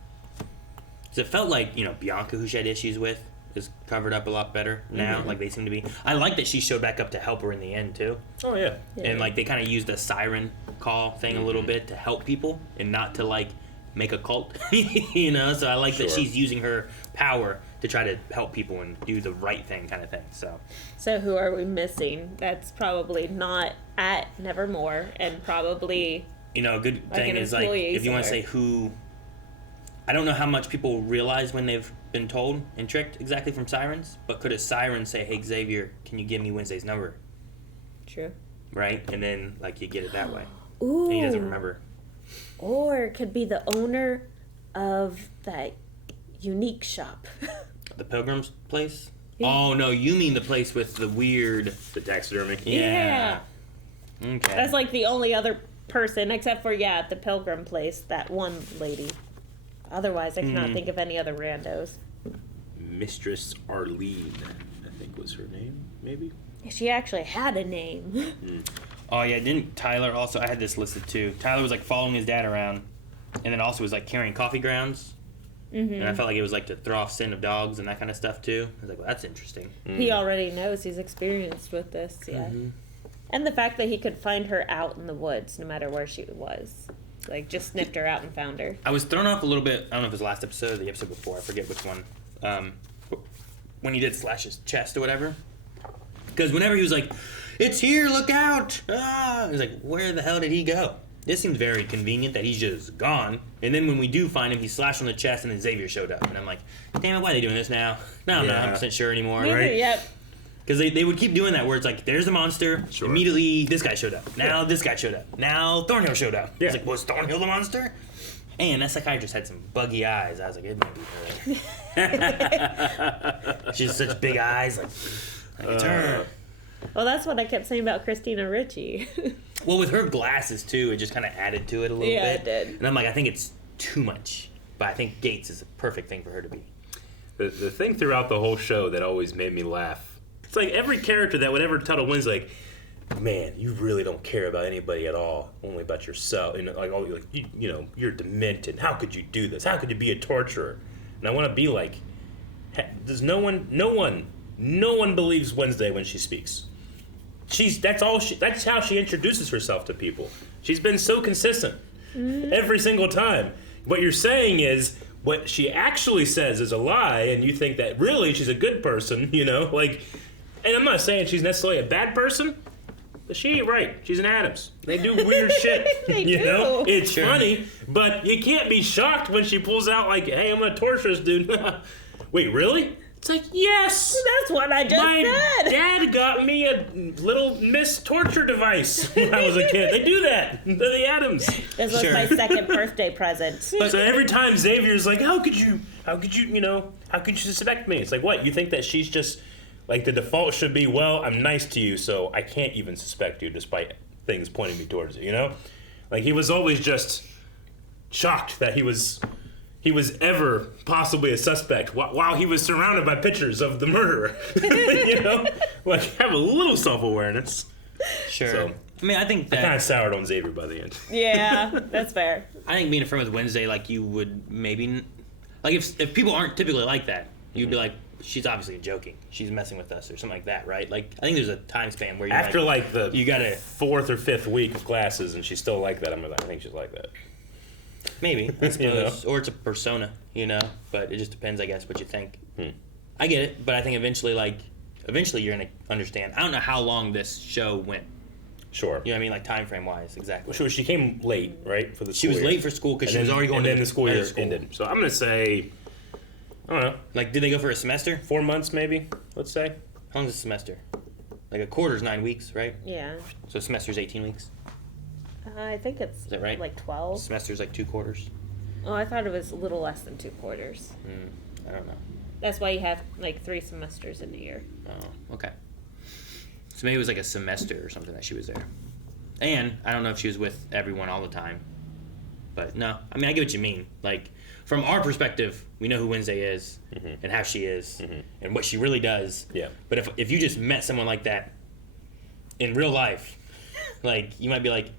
Because it felt like, Bianca, who she had issues with, is covered up a lot better now. Like, they seem to be. I like that she showed back up to help her in the end, too. Oh yeah. And, like, they kind of used the siren call thing a little bit to help people and not to, like, make a cult, So I like that Sure. she's using her power to try to help people and do the right thing kind of thing, So who are we missing? That's probably not at Nevermore, and probably a good Like thing an is, like, employee if you want to say somewhere. who... I don't know how much people realize when they've been told and tricked exactly from sirens, but could a siren say, hey, Xavier, can you give me Wednesday's number? true. Right? And then, like, you get it that way. Ooh. And he doesn't remember. Or it could be the owner of that unique shop. The Pilgrim's place? Yeah. Oh, no, you mean the place with the weird... The taxidermy. Yeah. Okay. That's like the only other person, except for, the Pilgrim place, that one lady. Otherwise, I cannot think of any other randos. Mistress Arlene, I think was her name, maybe. She actually had a name. Oh, yeah, didn't Tyler also... I had this listed, too. Tyler was, like, following his dad around, and then also was, like, carrying coffee grounds. And I felt like it was, like, to throw off sin of dogs and that kind of stuff, too. I was like, well, that's interesting. He already knows. He's experienced with this, And the fact that he could find her out in the woods, no matter where she was. Like, just sniffed her out and found her. I was thrown off a little bit. I don't know if it was the last episode or the episode before. I forget which one. When he did slash his chest or whatever. Because whenever he was like, it's here, look out! Ah! I was like, where the hell did he go? This seems very convenient that he's just gone. And then when we do find him, he's slashed on the chest and then Xavier showed up. And I'm like, damn it, why are they doing this now? Now I'm not 100% sure anymore, right? Yep. Because they would keep doing that where it's like, there's the monster, immediately this guy showed up. Now this guy showed up. Now Thornhill showed up. It's like, was Thornhill the monster? And that psychiatrist had some buggy eyes. I was like, it might be her. She has such big eyes, like it's her. Well, that's what I kept saying about Christina Ricci. Well, with her glasses, too, it just kind of added to it a little bit. Yeah, it did. And I'm like, I think it's too much. But I think Gates is a perfect thing for her to be. The thing throughout the whole show that always made me laugh, it's like every character that would ever Tuttle wins, like, man, you really don't care about anybody at all, only about yourself. And like, oh, you're demented. How could you do this? How could you be a torturer? And I want to be like, does no one believes Wednesday when she speaks. That's how she introduces herself to people. She's been so consistent every single time. What you're saying is what she actually says is a lie, and you think that really she's a good person, like. And I'm not saying she's necessarily a bad person, but she ain't right. She's an Addams. They do weird shit. They do. It's funny, but you can't be shocked when she pulls out like, "Hey, I'm gonna torture this dude." Wait, really? It's like, yes! That's what I just My said! dad got me a little Miss Torture device when I was a kid. They do that. They're the Addams. This was my second birthday present. So every time Xavier's like, how could you suspect me? It's like, what? You think that she's just, like, the default should be, well, I'm nice to you, so I can't even suspect you despite things pointing me towards you, Like, he was always just shocked that he was ever possibly a suspect while he was surrounded by pictures of the murderer. Like, have a little self-awareness. Sure. So, I mean, I think that... I kind of soured on Xavier by the end. Yeah, that's fair. I think being a friend with Wednesday, like, you would maybe... Like, if people aren't typically like that, you'd be like, she's obviously joking. She's messing with us or something like that, right? Like, I think there's a time span where After you gotta 4th or 5th week of classes and she's still like that, I think she's like that. Maybe, I suppose. Or it's a persona, but it just depends, I guess, what you think. I get it, but I think eventually you're gonna understand. I don't know how long this show went. Sure. You know what I mean? Like, time frame wise, exactly. Sure, she came late, right? For the She was late for school because she was already going to the school year school. ended. So I'm going to say, I don't know. Like, did they go for a semester? 4 months, maybe, let's say. How long is a semester? Like, a quarter's 9 weeks, right? Yeah. So a semester's 18 weeks? I think it's Is that right? like 12. Semester's like 2 quarters? Oh, I thought it was a little less than 2 quarters. I don't know. That's why you have like 3 semesters in a year. Oh, okay. So maybe it was like a semester or something that she was there. And I don't know if she was with everyone all the time. But no, I mean, I get what you mean. Like, from our perspective, we know who Wednesday is and how she is and what she really does. Yeah. But if you just met someone like that in real life, like, you might be like,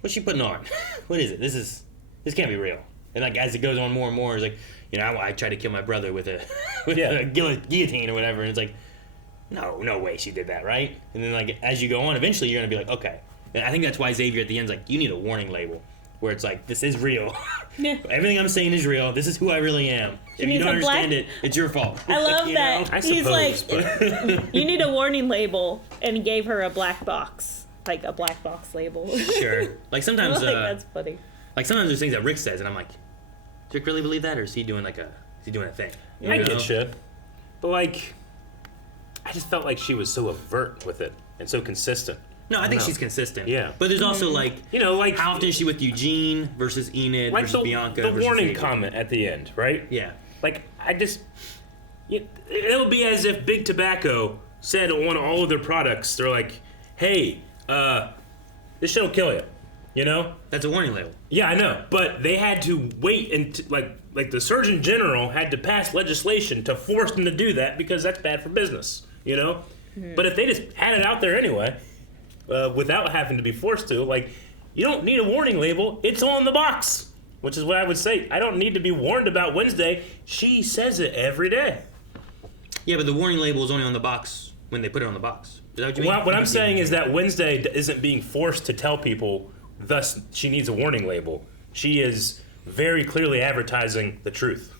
what's she putting on? What is it? This can't be real. And like, as it goes on more and more, it's like, I tried to kill my brother with a guillotine or whatever, and it's like, no way she did that, right? And then like, as you go on, eventually you're gonna be like, okay. And I think that's why Xavier at the end's like, you need a warning label where it's like, this is real. Yeah. Everything I'm saying is real. This is who I really am. If you don't understand it, it's your fault. I love that. I He's suppose, like, you need a warning label, and he gave her a black box, like a black box label. Sure. Like, sometimes that's funny. Like, sometimes there's things that Rick says, and I'm like, does Rick really believe that, or is he doing a thing? I get you. But like, I just felt like she was so overt with it and so consistent. No, I think she's consistent. Yeah. But there's also like, like how often is she with Eugene versus Enid like versus Bianca the versus warning Xavier? comment at the end, right? Yeah. Like, it'll be as if Big Tobacco said on all of their products, they're like, hey, this shit'll kill you. That's a warning label. Yeah, I know, but they had to wait and like the Surgeon General had to pass legislation to force them to do that because that's bad for business, But if they just had it out there anyway, without having to be forced to, like, you don't need a warning label. It's on the box, which is what I would say. I don't need to be warned about Wednesday. She says it every day. Yeah, but the warning label is only on the box when they put it on the box. Is that what you mean? What I'm saying is that Wednesday isn't being forced to tell people, thus she needs a warning label. She is very clearly advertising the truth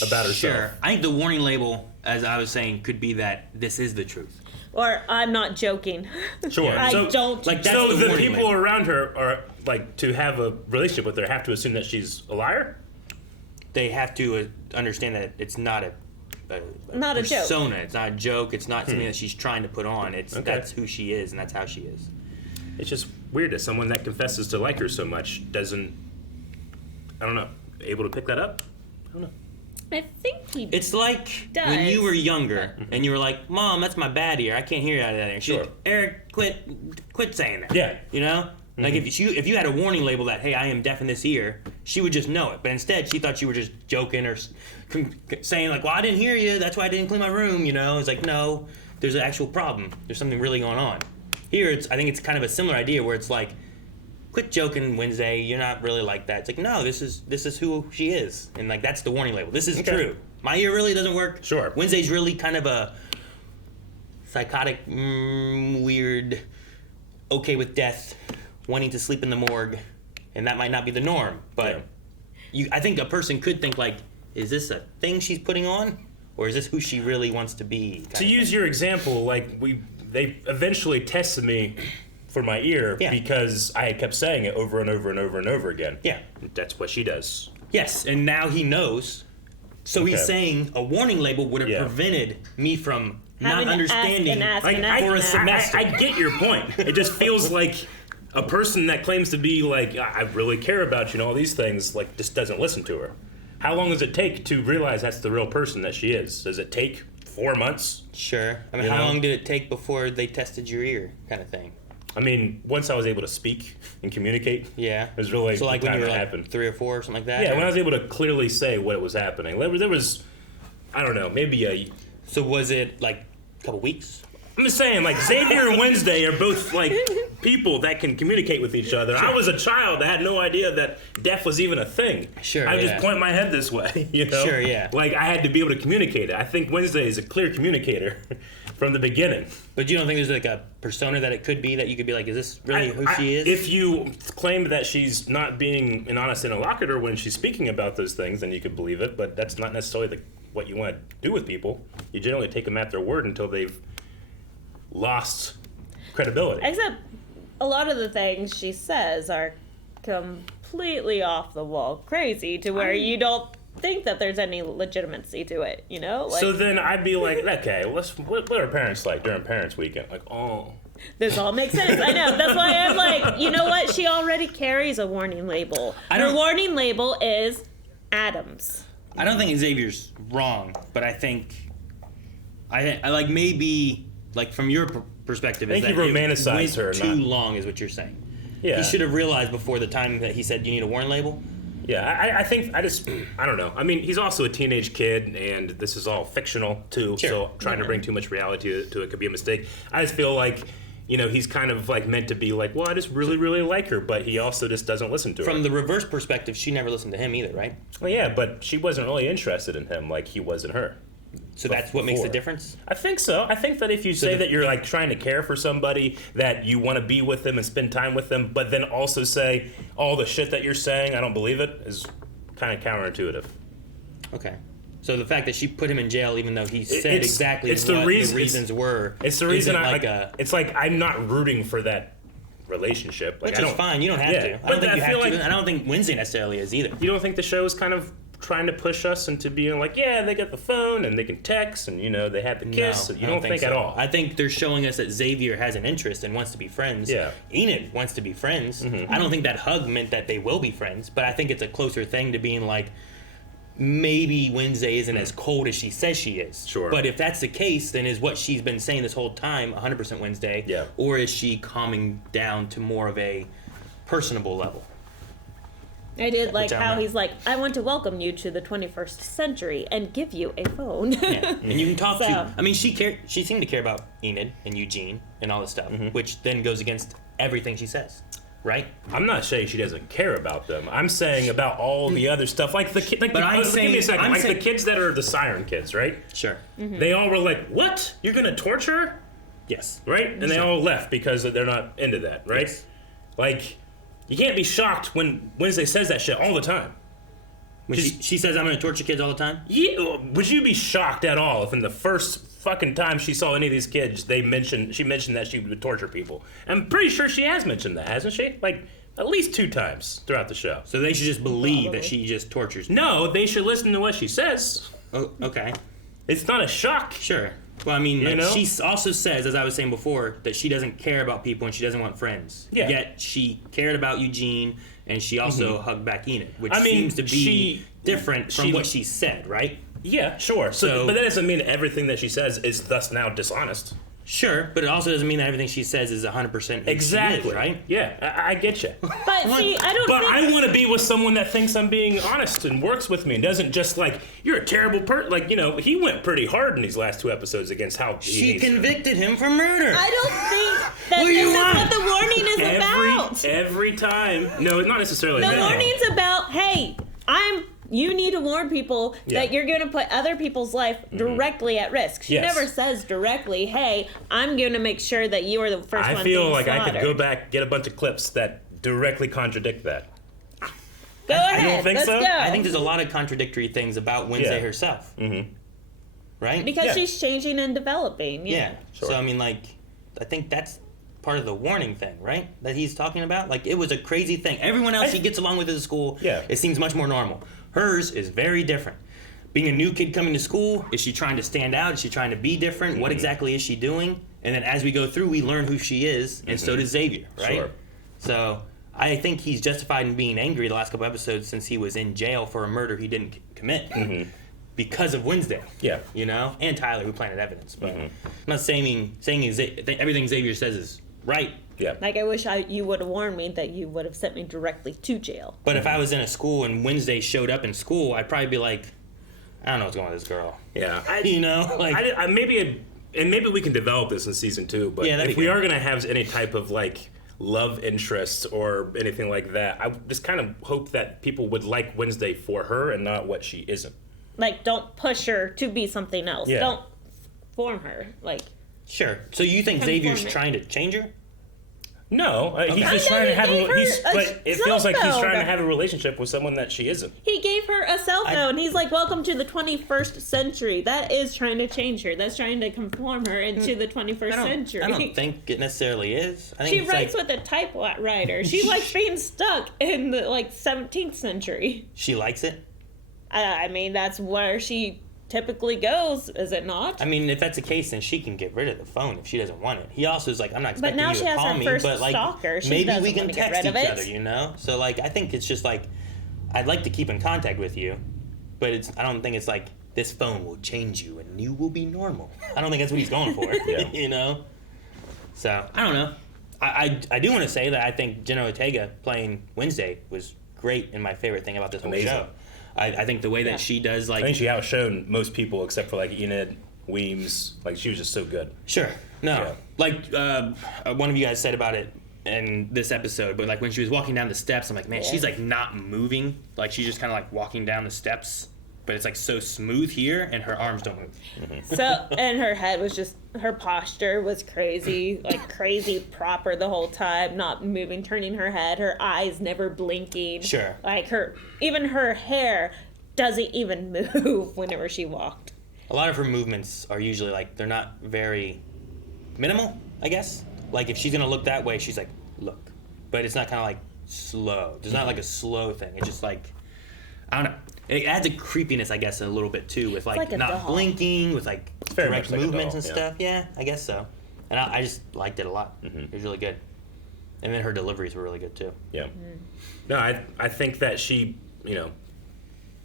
about herself. Sure. I think the warning label, as I was saying, could be that this is the truth. Or I'm not joking. Sure. I So- don't. Like, that's So the warning people label. around her are, like, to have a relationship with her have to assume that she's a liar? They have to understand that it's not a Not a joke. persona. It's not a joke. It's not something that she's trying to put on. It's Okay. That's who she is, and that's how she is. It's just weird that someone that confesses to like her so much doesn't, I don't know, able to pick that up? I don't know. I think he It's like does. when you were younger and you were like, "Mom, that's my bad ear. I can't hear you out of that ear." She's Sure. like, "Eric, quit saying that." Yeah. Like, if you had a warning label that, hey, I am deaf in this ear, she would just know it. But instead, she thought you were just joking or saying like, "Well, I didn't hear you. That's why I didn't clean my room." It's like, no, there's an actual problem. There's something really going on. Here, I think it's kind of a similar idea where it's like, quit joking, Wednesday. You're not really like that. It's like, no, this is who she is, and like, that's the warning label. This is true. My ear really doesn't work. Sure. Wednesday's really kind of a psychotic, weird, okay with death, wanting to sleep in the morgue, and that might not be the norm. But I think a person could think like, is this a thing she's putting on, or is this who she really wants to be? To use your example, like, they eventually tested me for my ear because I had kept saying it over and over and over and over again. Yeah. That's what she does. Yes, and now he knows. So he's saying a warning label would have prevented me from Having not to understanding for a semester. I get your point. It just feels like a person that claims to be like, I really care about you and all these things, like, just doesn't listen to her. How long does it take to realize that's the real person that she is? Does it take 4 months? Sure. I mean, how long did it take before they tested your ear, kind of thing? I mean, once I was able to speak and communicate, Yeah. it was really So like the when time you were it like happened. 3 or 4 or something like that? Yeah, or- when I was able to clearly say what was happening. There was, I don't know, maybe a... So was it like a couple weeks? I'm just saying, like, Xavier and Wednesday are both, like, people that can communicate with each other. Sure. I was a child. I had no idea that deaf was even a thing. Sure, I just point my head this way, you know? Sure, yeah. Like, I had to be able to communicate it. I think Wednesday is a clear communicator from the beginning. But you don't think there's like a persona that it could be that you could be like, is this really who she is? If you claim that she's not being an honest interlocutor when she's speaking about those things, then you could believe it, but that's not necessarily what you want to do with people. You generally take them at their word until they've lost credibility. Except a lot of the things she says are completely off the wall crazy to where you don't think that there's any legitimacy to it, you know? Like, so then I'd be like, okay, what are parents like during Parents Weekend? Like, oh. This all makes sense. I know. That's why I'm like, you know what? She already carries a warning label. Her warning label is Adams. I don't think Xavier's wrong, but I think I like maybe like from your perspective, I think you romanticized her too long, is what you're saying. Yeah, he should have realized before the time that he said you need a warning label. Yeah, I think I don't know. I mean, he's also a teenage kid, and this is all fictional too. Sure. So trying to bring too much reality to it could be a mistake. I just feel like, you know, he's kind of like meant to be like, well, I just really, really like her, but he also just doesn't listen to her. From the reverse perspective, she never listened to him either, right? Well, yeah, but she wasn't really interested in him like he was in her. So that's what makes the difference? I think so. I think that if you say that you're like trying to care for somebody, that you want to be with them and spend time with them, but then also say all the shit that you're saying, I don't believe it, is kind of counterintuitive. Okay. So the fact that she put him in jail, even though he said exactly what the reasons were, it's the reason it's like I'm not rooting for that relationship. Like, which is fine. You don't have to. I don't think you have to. I don't think Wednesday necessarily is either. You don't think the show is kind of trying to push us into being like, yeah, they got the phone and they can text and, you know, they have the kiss? No, you don't think so. At all? I think they're showing us that Xavier has an interest and wants to be friends. Yeah. Enid wants to be friends. Mm-hmm. I don't think that hug meant that they will be friends, but I think it's a closer thing to being like, maybe Wednesday isn't as cold as she says she is. Sure. But if that's the case, then is what she's been saying this whole time 100% Wednesday? Yeah. Or is she calming down to more of a personable level? I did like how he's like, I want to welcome you to the 21st century and give you a phone. Yeah. And you can talk to. I mean, she seemed to care about Enid and Eugene and all this stuff, which then goes against everything she says, right? I'm not saying she doesn't care about them. I'm saying about all the other stuff, like the kid. Like, the kids that are the siren kids, right? Sure. Mm-hmm. They all were like, "What? You're gonna torture her?" Yes. Right? And they all left because they're not into that, right? Yes. Like, you can't be shocked when Wednesday says that shit all the time. When she says, I'm going to torture kids all the time? Yeah, would you be shocked at all if in the first fucking time she saw any of these kids, she mentioned that she would torture people? I'm pretty sure she has mentioned that, hasn't she? Like, at least 2 times throughout the show. So they should just believe that she just tortures people. No, they should listen to what she says. Oh, okay. It's not a shock. Sure. Well, I mean, you know? She also says, as I was saying before, that she doesn't care about people and she doesn't want friends. Yeah. Yet she cared about Eugene and she also hugged back Enid, which seems to be different from what she said, right? Yeah, sure. So, but that doesn't mean everything that she says is thus now dishonest. Sure, but it also doesn't mean that everything she says is 100% exactly is, right? Yeah, I get you. But see, I don't. But I want to be with someone that thinks I'm being honest and works with me and doesn't just like, you're a terrible person. Like, you know, he went pretty hard in these last 2 episodes against how she convicted him for murder. I don't think that this is what the warning is about. Every time. No, it's not necessarily that. The warning's about, hey, you need to warn people that you're going to put other people's life directly at risk. She never says directly, hey, I'm going to make sure that you are the first one I feel being like slaughtered. I could go back, get a bunch of clips that directly contradict that. Go ahead. You don't think Let's so? go. I think there's a lot of contradictory things about Wednesday herself. Mm-hmm. Right? Because she's changing and developing. Yeah. Sure. So, I mean, like, I think that's part of the warning thing, right? That he's talking about. Like, it was a crazy thing. Everyone else he gets along with at school, it seems much more normal. Hers is very different. Being a new kid coming to school, is she trying to stand out? Is she trying to be different? What exactly is she doing? And then as we go through, we learn who she is, and so does Xavier, right? Sure. So I think he's justified in being angry the last couple episodes since he was in jail for a murder he didn't commit because of Wednesday. Yeah. You know? And Tyler, who planted evidence. But I'm not saying everything Xavier says is right. Yeah. Like, I wish you would have warned me that you would have sent me directly to jail. But if I was in a school and Wednesday showed up in school, I'd probably be like, I don't know what's going on with this girl. Yeah. You know? Like, maybe we can develop this in season 2, but if we are going to have any type of, like, love interest or anything like that. I just kind of hope that people would like Wednesday for her and not what she isn't. Like, don't push her to be something else. Yeah. Don't form her. Like, Sure. So you think Xavier's trying to change her? No, he's just trying to have but it feels like he's trying to have a relationship with someone that she isn't. He gave her a cell phone. He's like, welcome to the 21st century. That is trying to change her. That's trying to conform her into the 21st century. I don't think it necessarily is. I think She it's writes like, with a typewriter. She likes being stuck in the 17th century. she likes it? I mean, that's where she typically goes, is it not? I mean, if that's the case, then she can get rid of the phone if she doesn't want it. He also is like, I'm not expecting now you she to has call her me, first but like stalker. She maybe doesn't we can wanna get text rid of each it. other, you know? So like, I think it's just like, I'd like to keep in contact with you, but I don't think it's like this phone will change you and you will be normal. I don't think that's what he's going for, you know? So I don't know. I do want to say that I think Jenna Ortega playing Wednesday was great and my favorite thing about this whole show. I think the way that she does, like, I think she outshone most people except for like Enid, Weems. Like she was just so good. Sure. No. Like one of you guys said about it in this episode, but like when she was walking down the steps, I'm like, man, she's like not moving. Like she's just kind of like walking down the steps, but it's like so smooth here, and her arms don't move. So, and her head was just, her posture was crazy, like crazy proper the whole time, not moving, turning her head, her eyes never blinking. Sure. Like even her hair doesn't even move whenever she walked. A lot of her movements are usually like, they're not very minimal, I guess. Like if she's gonna look that way, she's like, look. But it's not kind of like slow. There's not like a slow thing. It's just like, I don't know. It adds a creepiness, I guess, a little bit too, with like like a not doll. blinking, with like very direct much like a movements doll, and stuff. Yeah, I guess so. And I just liked it a lot. It was really good. And then her deliveries were really good too. Yeah. No, I think that she,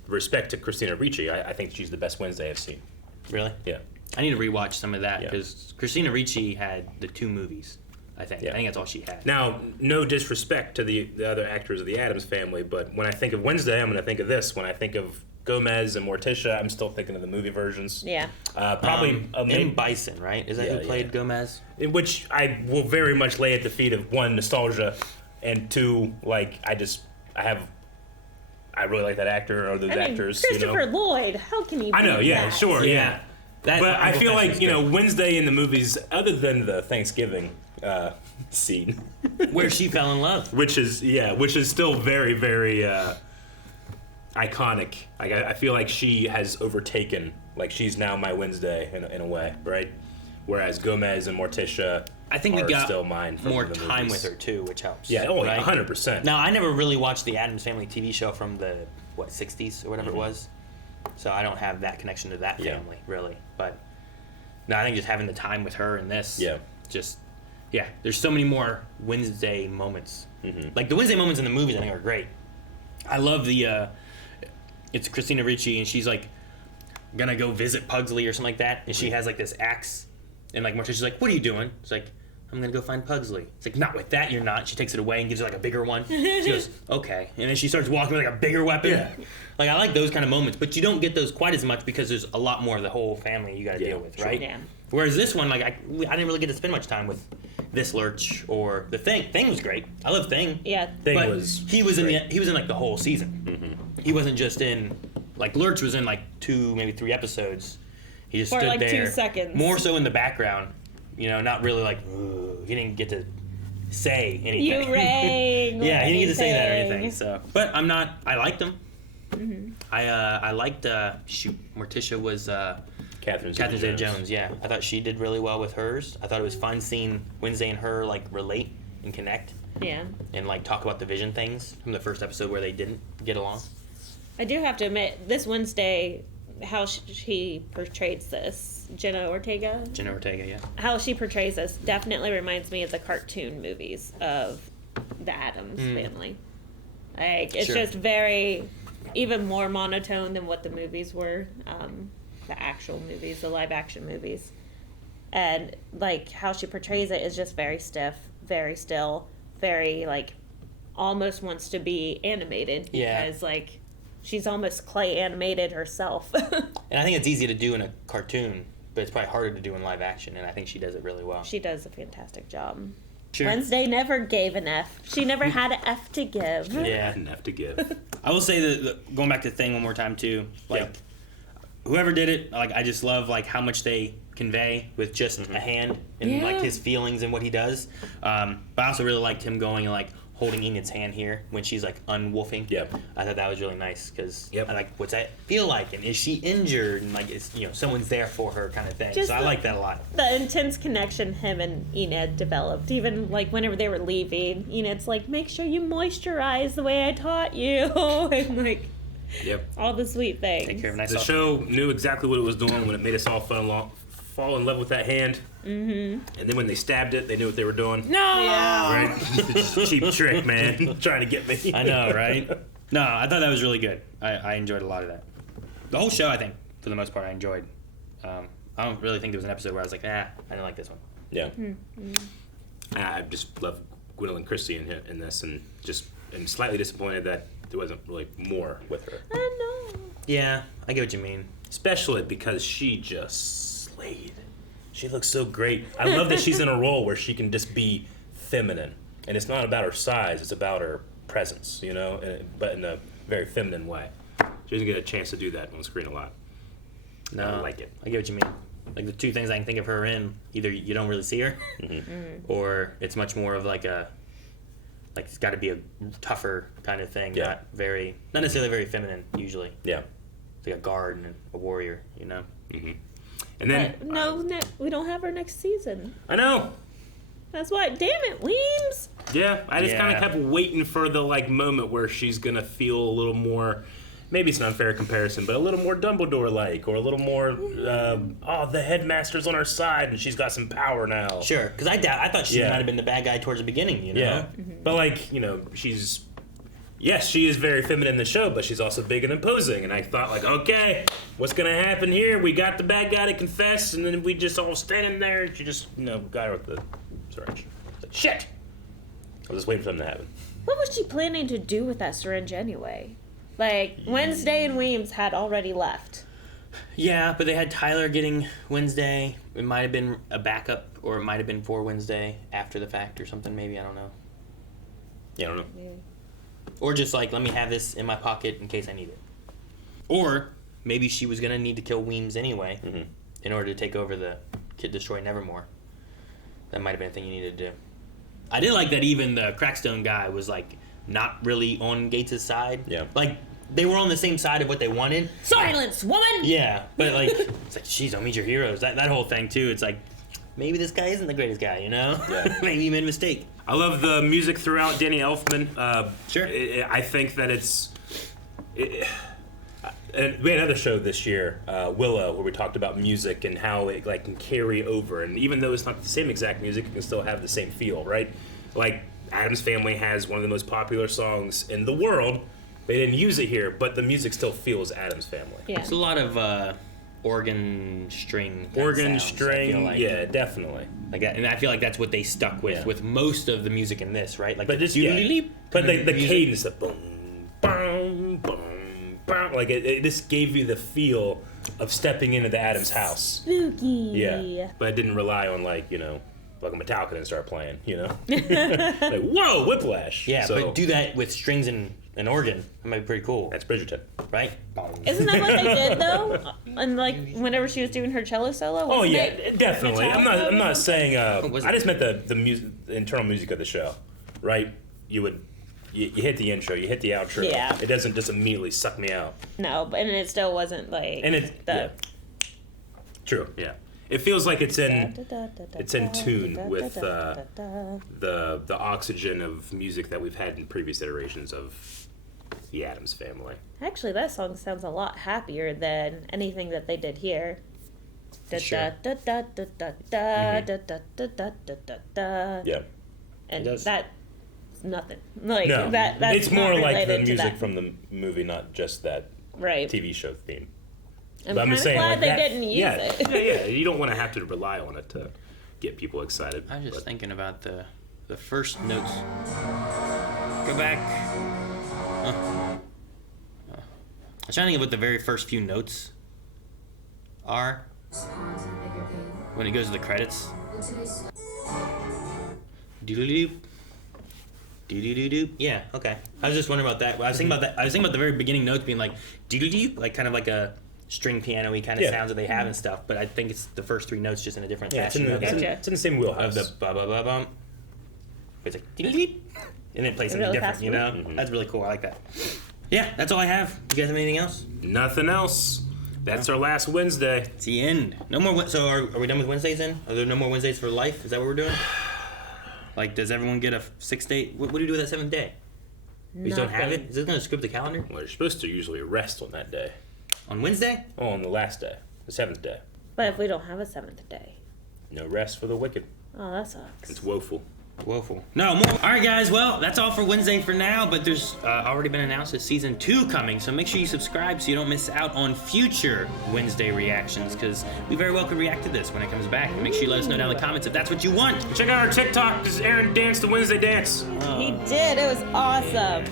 respect to Christina Ricci, I think she's the best Wednesday I've seen. Really? Yeah. I need to rewatch some of that because Christina Ricci had the 2 movies. I think. Yeah. I think that's all she had. Now, no disrespect to the other actors of the Addams family, but when I think of Wednesday, I'm going to think of this. When I think of Gomez and Morticia, I'm still thinking of the movie versions. Yeah. Probably M. Bison, right? Is that who played Gomez? Which I will very much lay at the feet of 1, nostalgia, and 2, like I really like that actor or those actors. Christopher Lloyd, how can you? I know, beat yeah, that? sure, yeah. That, but I feel like Wednesday in the movies, other than the Thanksgiving scene, where she fell in love, which is still very, very iconic. Like I feel like she has overtaken. Like she's now my Wednesday in a way, right? Whereas Gomez and Morticia, I think we are got still mine from more the time movies. with her too, which helps. Yeah, right? 100%. Now I never really watched the Addams Family TV show from the 60s or whatever it was, so I don't have that connection to that family really. But no, I think just having the time with her in this, there's so many more Wednesday moments. Like the Wednesday moments in the movies, I think are great. I love the it's Christina Ricci and she's like gonna go visit Pugsley or something like that, and she has like this axe. And like Morticia's like, what are you doing? It's like, I'm gonna go find Pugsley. It's like, not with that, you're not. She takes it away and gives her like a bigger one. She goes, okay. And then she starts walking with like a bigger weapon. Yeah. Like I like those kind of moments, but you don't get those quite as much because there's a lot more of the whole family you gotta deal with, right? Yeah. Whereas this one, like I didn't really get to spend much time with this Lurch or the Thing. Thing was great. I love Thing. Yeah. He was in like the whole season. He wasn't just in like Lurch was in like 2, maybe 3 episodes. He just For stood like there, 2 seconds. more so in the background, not really like, he didn't get to say anything. You rang. Yeah, he didn't get to say that or anything. So, but I liked him. I liked, Morticia was Catherine Zeta-Jones. Yeah, I thought she did really well with hers. I thought it was fun seeing Wednesday and her like relate and connect. Yeah. And like talk about the vision things from the first episode where they didn't get along. I do have to admit, this Wednesday, how she portrays this, Jenna Ortega, yeah. how she portrays this definitely reminds me of the cartoon movies of the Addams family. Like, it's just very, even more monotone than what the movies were, the actual movies, the live action movies. And, like, how she portrays it is just very stiff, very still, very, like, almost wants to be animated. Yeah. Because, like, she's almost clay animated herself. And I think it's easy to do in a cartoon, but it's probably harder to do in live action, and I think she does it really well. She does a fantastic job. Sure. Wednesday never gave an F. She never had an F to give. Yeah. An F to give. I will say that going back to the thing one more time too. Like, whoever did it, like I just love like how much they convey with just a hand and like his feelings and what he does. But I also really liked him going and like holding Enid's hand here when she's like unwolfing. Yep. I thought that was really nice because I like, what's that feel like, and is she injured, and like it's someone's there for her kind of thing. Just so I like that a lot. The intense connection him and Enid developed, even like whenever they were leaving, Enid's like, make sure you moisturize the way I taught you. And like, all the sweet things. Take care of nice. The show knew exactly what it was doing when it made us all fall in love with that hand. And then when they stabbed it, they knew what they were doing. No! Yeah. Right? Cheap trick, man. Trying to get me. I know, right? No, I thought that was really good. I enjoyed a lot of that. The whole show, I think, for the most part, I enjoyed. I don't really think there was an episode where I was like, I didn't like this one. Yeah. I just love Gwendoline Christie in this, and am slightly disappointed that there wasn't really more with her. I know. Yeah, I get what you mean. Especially because she just slayed. She looks so great. I love that she's in a role where she can just be feminine. And it's not about her size, it's about her presence, but in a very feminine way. She doesn't get a chance to do that on screen a lot. No, I like it. I get what you mean. Like the two things I can think of her in, either you don't really see her, or it's much more of like it's got to be a tougher kind of thing, not necessarily very feminine usually. Yeah. It's like a guard and a warrior, And then no, we don't have her next season. I know. That's why. Damn it, Weems. Yeah, I just kind of kept waiting for the moment where she's gonna feel a little more. Maybe it's an unfair comparison, but a little more Dumbledore-like, or a little more. The headmaster's on her side, and she's got some power now. Sure, because I thought she might have been the bad guy towards the beginning. Yeah, but she's. Yes, she is very feminine in the show, but she's also big and imposing. And I thought, okay, what's going to happen here? We got the bad guy to confess, and then we just all standing there, and she just, got her with the syringe. Shit! I was just waiting for something to happen. What was she planning to do with that syringe anyway? Like, Wednesday and Weems had already left. Yeah, but they had Tyler getting Wednesday. It might have been a backup, or it might have been for Wednesday after the fact or something, maybe. I don't know. Yeah, I don't know. Yeah. Or just let me have this in my pocket in case I need it. Or maybe she was going to need to kill Weems anyway in order to take over the Kid Destroy Nevermore. That might have been a thing you needed to do. I did like that even the Cracktone guy was not really on Gates' side. Yeah. They were on the same side of what they wanted. Silence, woman! Yeah, but it's geez, don't meet your heroes. That whole thing too, it's maybe this guy isn't the greatest guy, Yeah. Maybe he made a mistake. I love the music throughout Danny Elfman. Sure. I think that and we had another show this year, Willow, where we talked about music and how it can carry over. And even though it's not the same exact music, it can still have the same feel, right? Addams Family has one of the most popular songs in the world. They didn't use it here, but the music still feels Addams Family. Yeah. It's a lot of organ string. Organ sounds, string, yeah, definitely. And I feel like that's what they stuck with most of the music in this, right? But just but the cadence, the boom, boom, boom, boom, it just gave you the feel of stepping into the Addams house. Spooky. Yeah, but it didn't rely on a Metallica didn't start playing, whoa, Whiplash. Yeah, so, but do that with strings and an organ. That might be pretty cool. That's Bridgerton, right? Isn't that what they did though? And whenever she was doing her cello solo. Oh yeah, definitely. I'm not saying. I just meant the internal music of the show, right? You hit the intro, you hit the outro. Yeah. It doesn't just immediately suck me out. No, and it still wasn't True. Yeah. It feels like it's in tune with the oxygen of music that we've had in previous iterations of the Addams Family. Actually, that song sounds a lot happier than anything that they did here. Sure. Yeah. And it does. that's nothing. No, that's it's more not like the related to music that. from the movie, not just that TV show theme. I'm But kind of glad they didn't use it. Yeah, you don't want to have to rely on it to get people excited. I was just thinking about the first notes. Go back. I was trying to think of what the very first few notes are when it goes to the credits. Doodle-doop. Doodle-doop. Yeah, okay. I was just wondering about that. I was thinking about the very beginning notes being like doodle-doop, like kind of like a string piano-y kind of sounds that they have and stuff, but I think it's the first three notes just in a different fashion. It's in the same wheelhouse. Of the ba-ba-ba-bum. It's like doodle-doop. And then it plays something different, you know? That's really cool. I like that. Yeah, that's all I have. You guys have anything else? Nothing else. That's our last Wednesday. It's the end. No more. So are we done with Wednesdays then? Are there no more Wednesdays for life? Is that what we're doing? Like, does everyone get a 6-day? What do you do with that 7th day? You just don't have it? Is this going to script the calendar? Well, you're supposed to usually rest on that day. On Wednesday? Oh, on the last day, the 7th day. But if we don't have a 7th day, no rest for the wicked. Oh, that sucks. It's woeful. Woeful. No more. All right, guys. Well, that's all for Wednesday for now. But there's already been announced that season 2 coming, so make sure you subscribe so you don't miss out on future Wednesday reactions. Because we very well could react to this when it comes back. And make sure you let us know down in the comments if that's what you want. Check out our TikTok because Aaron danced the Wednesday dance. He did. It was awesome.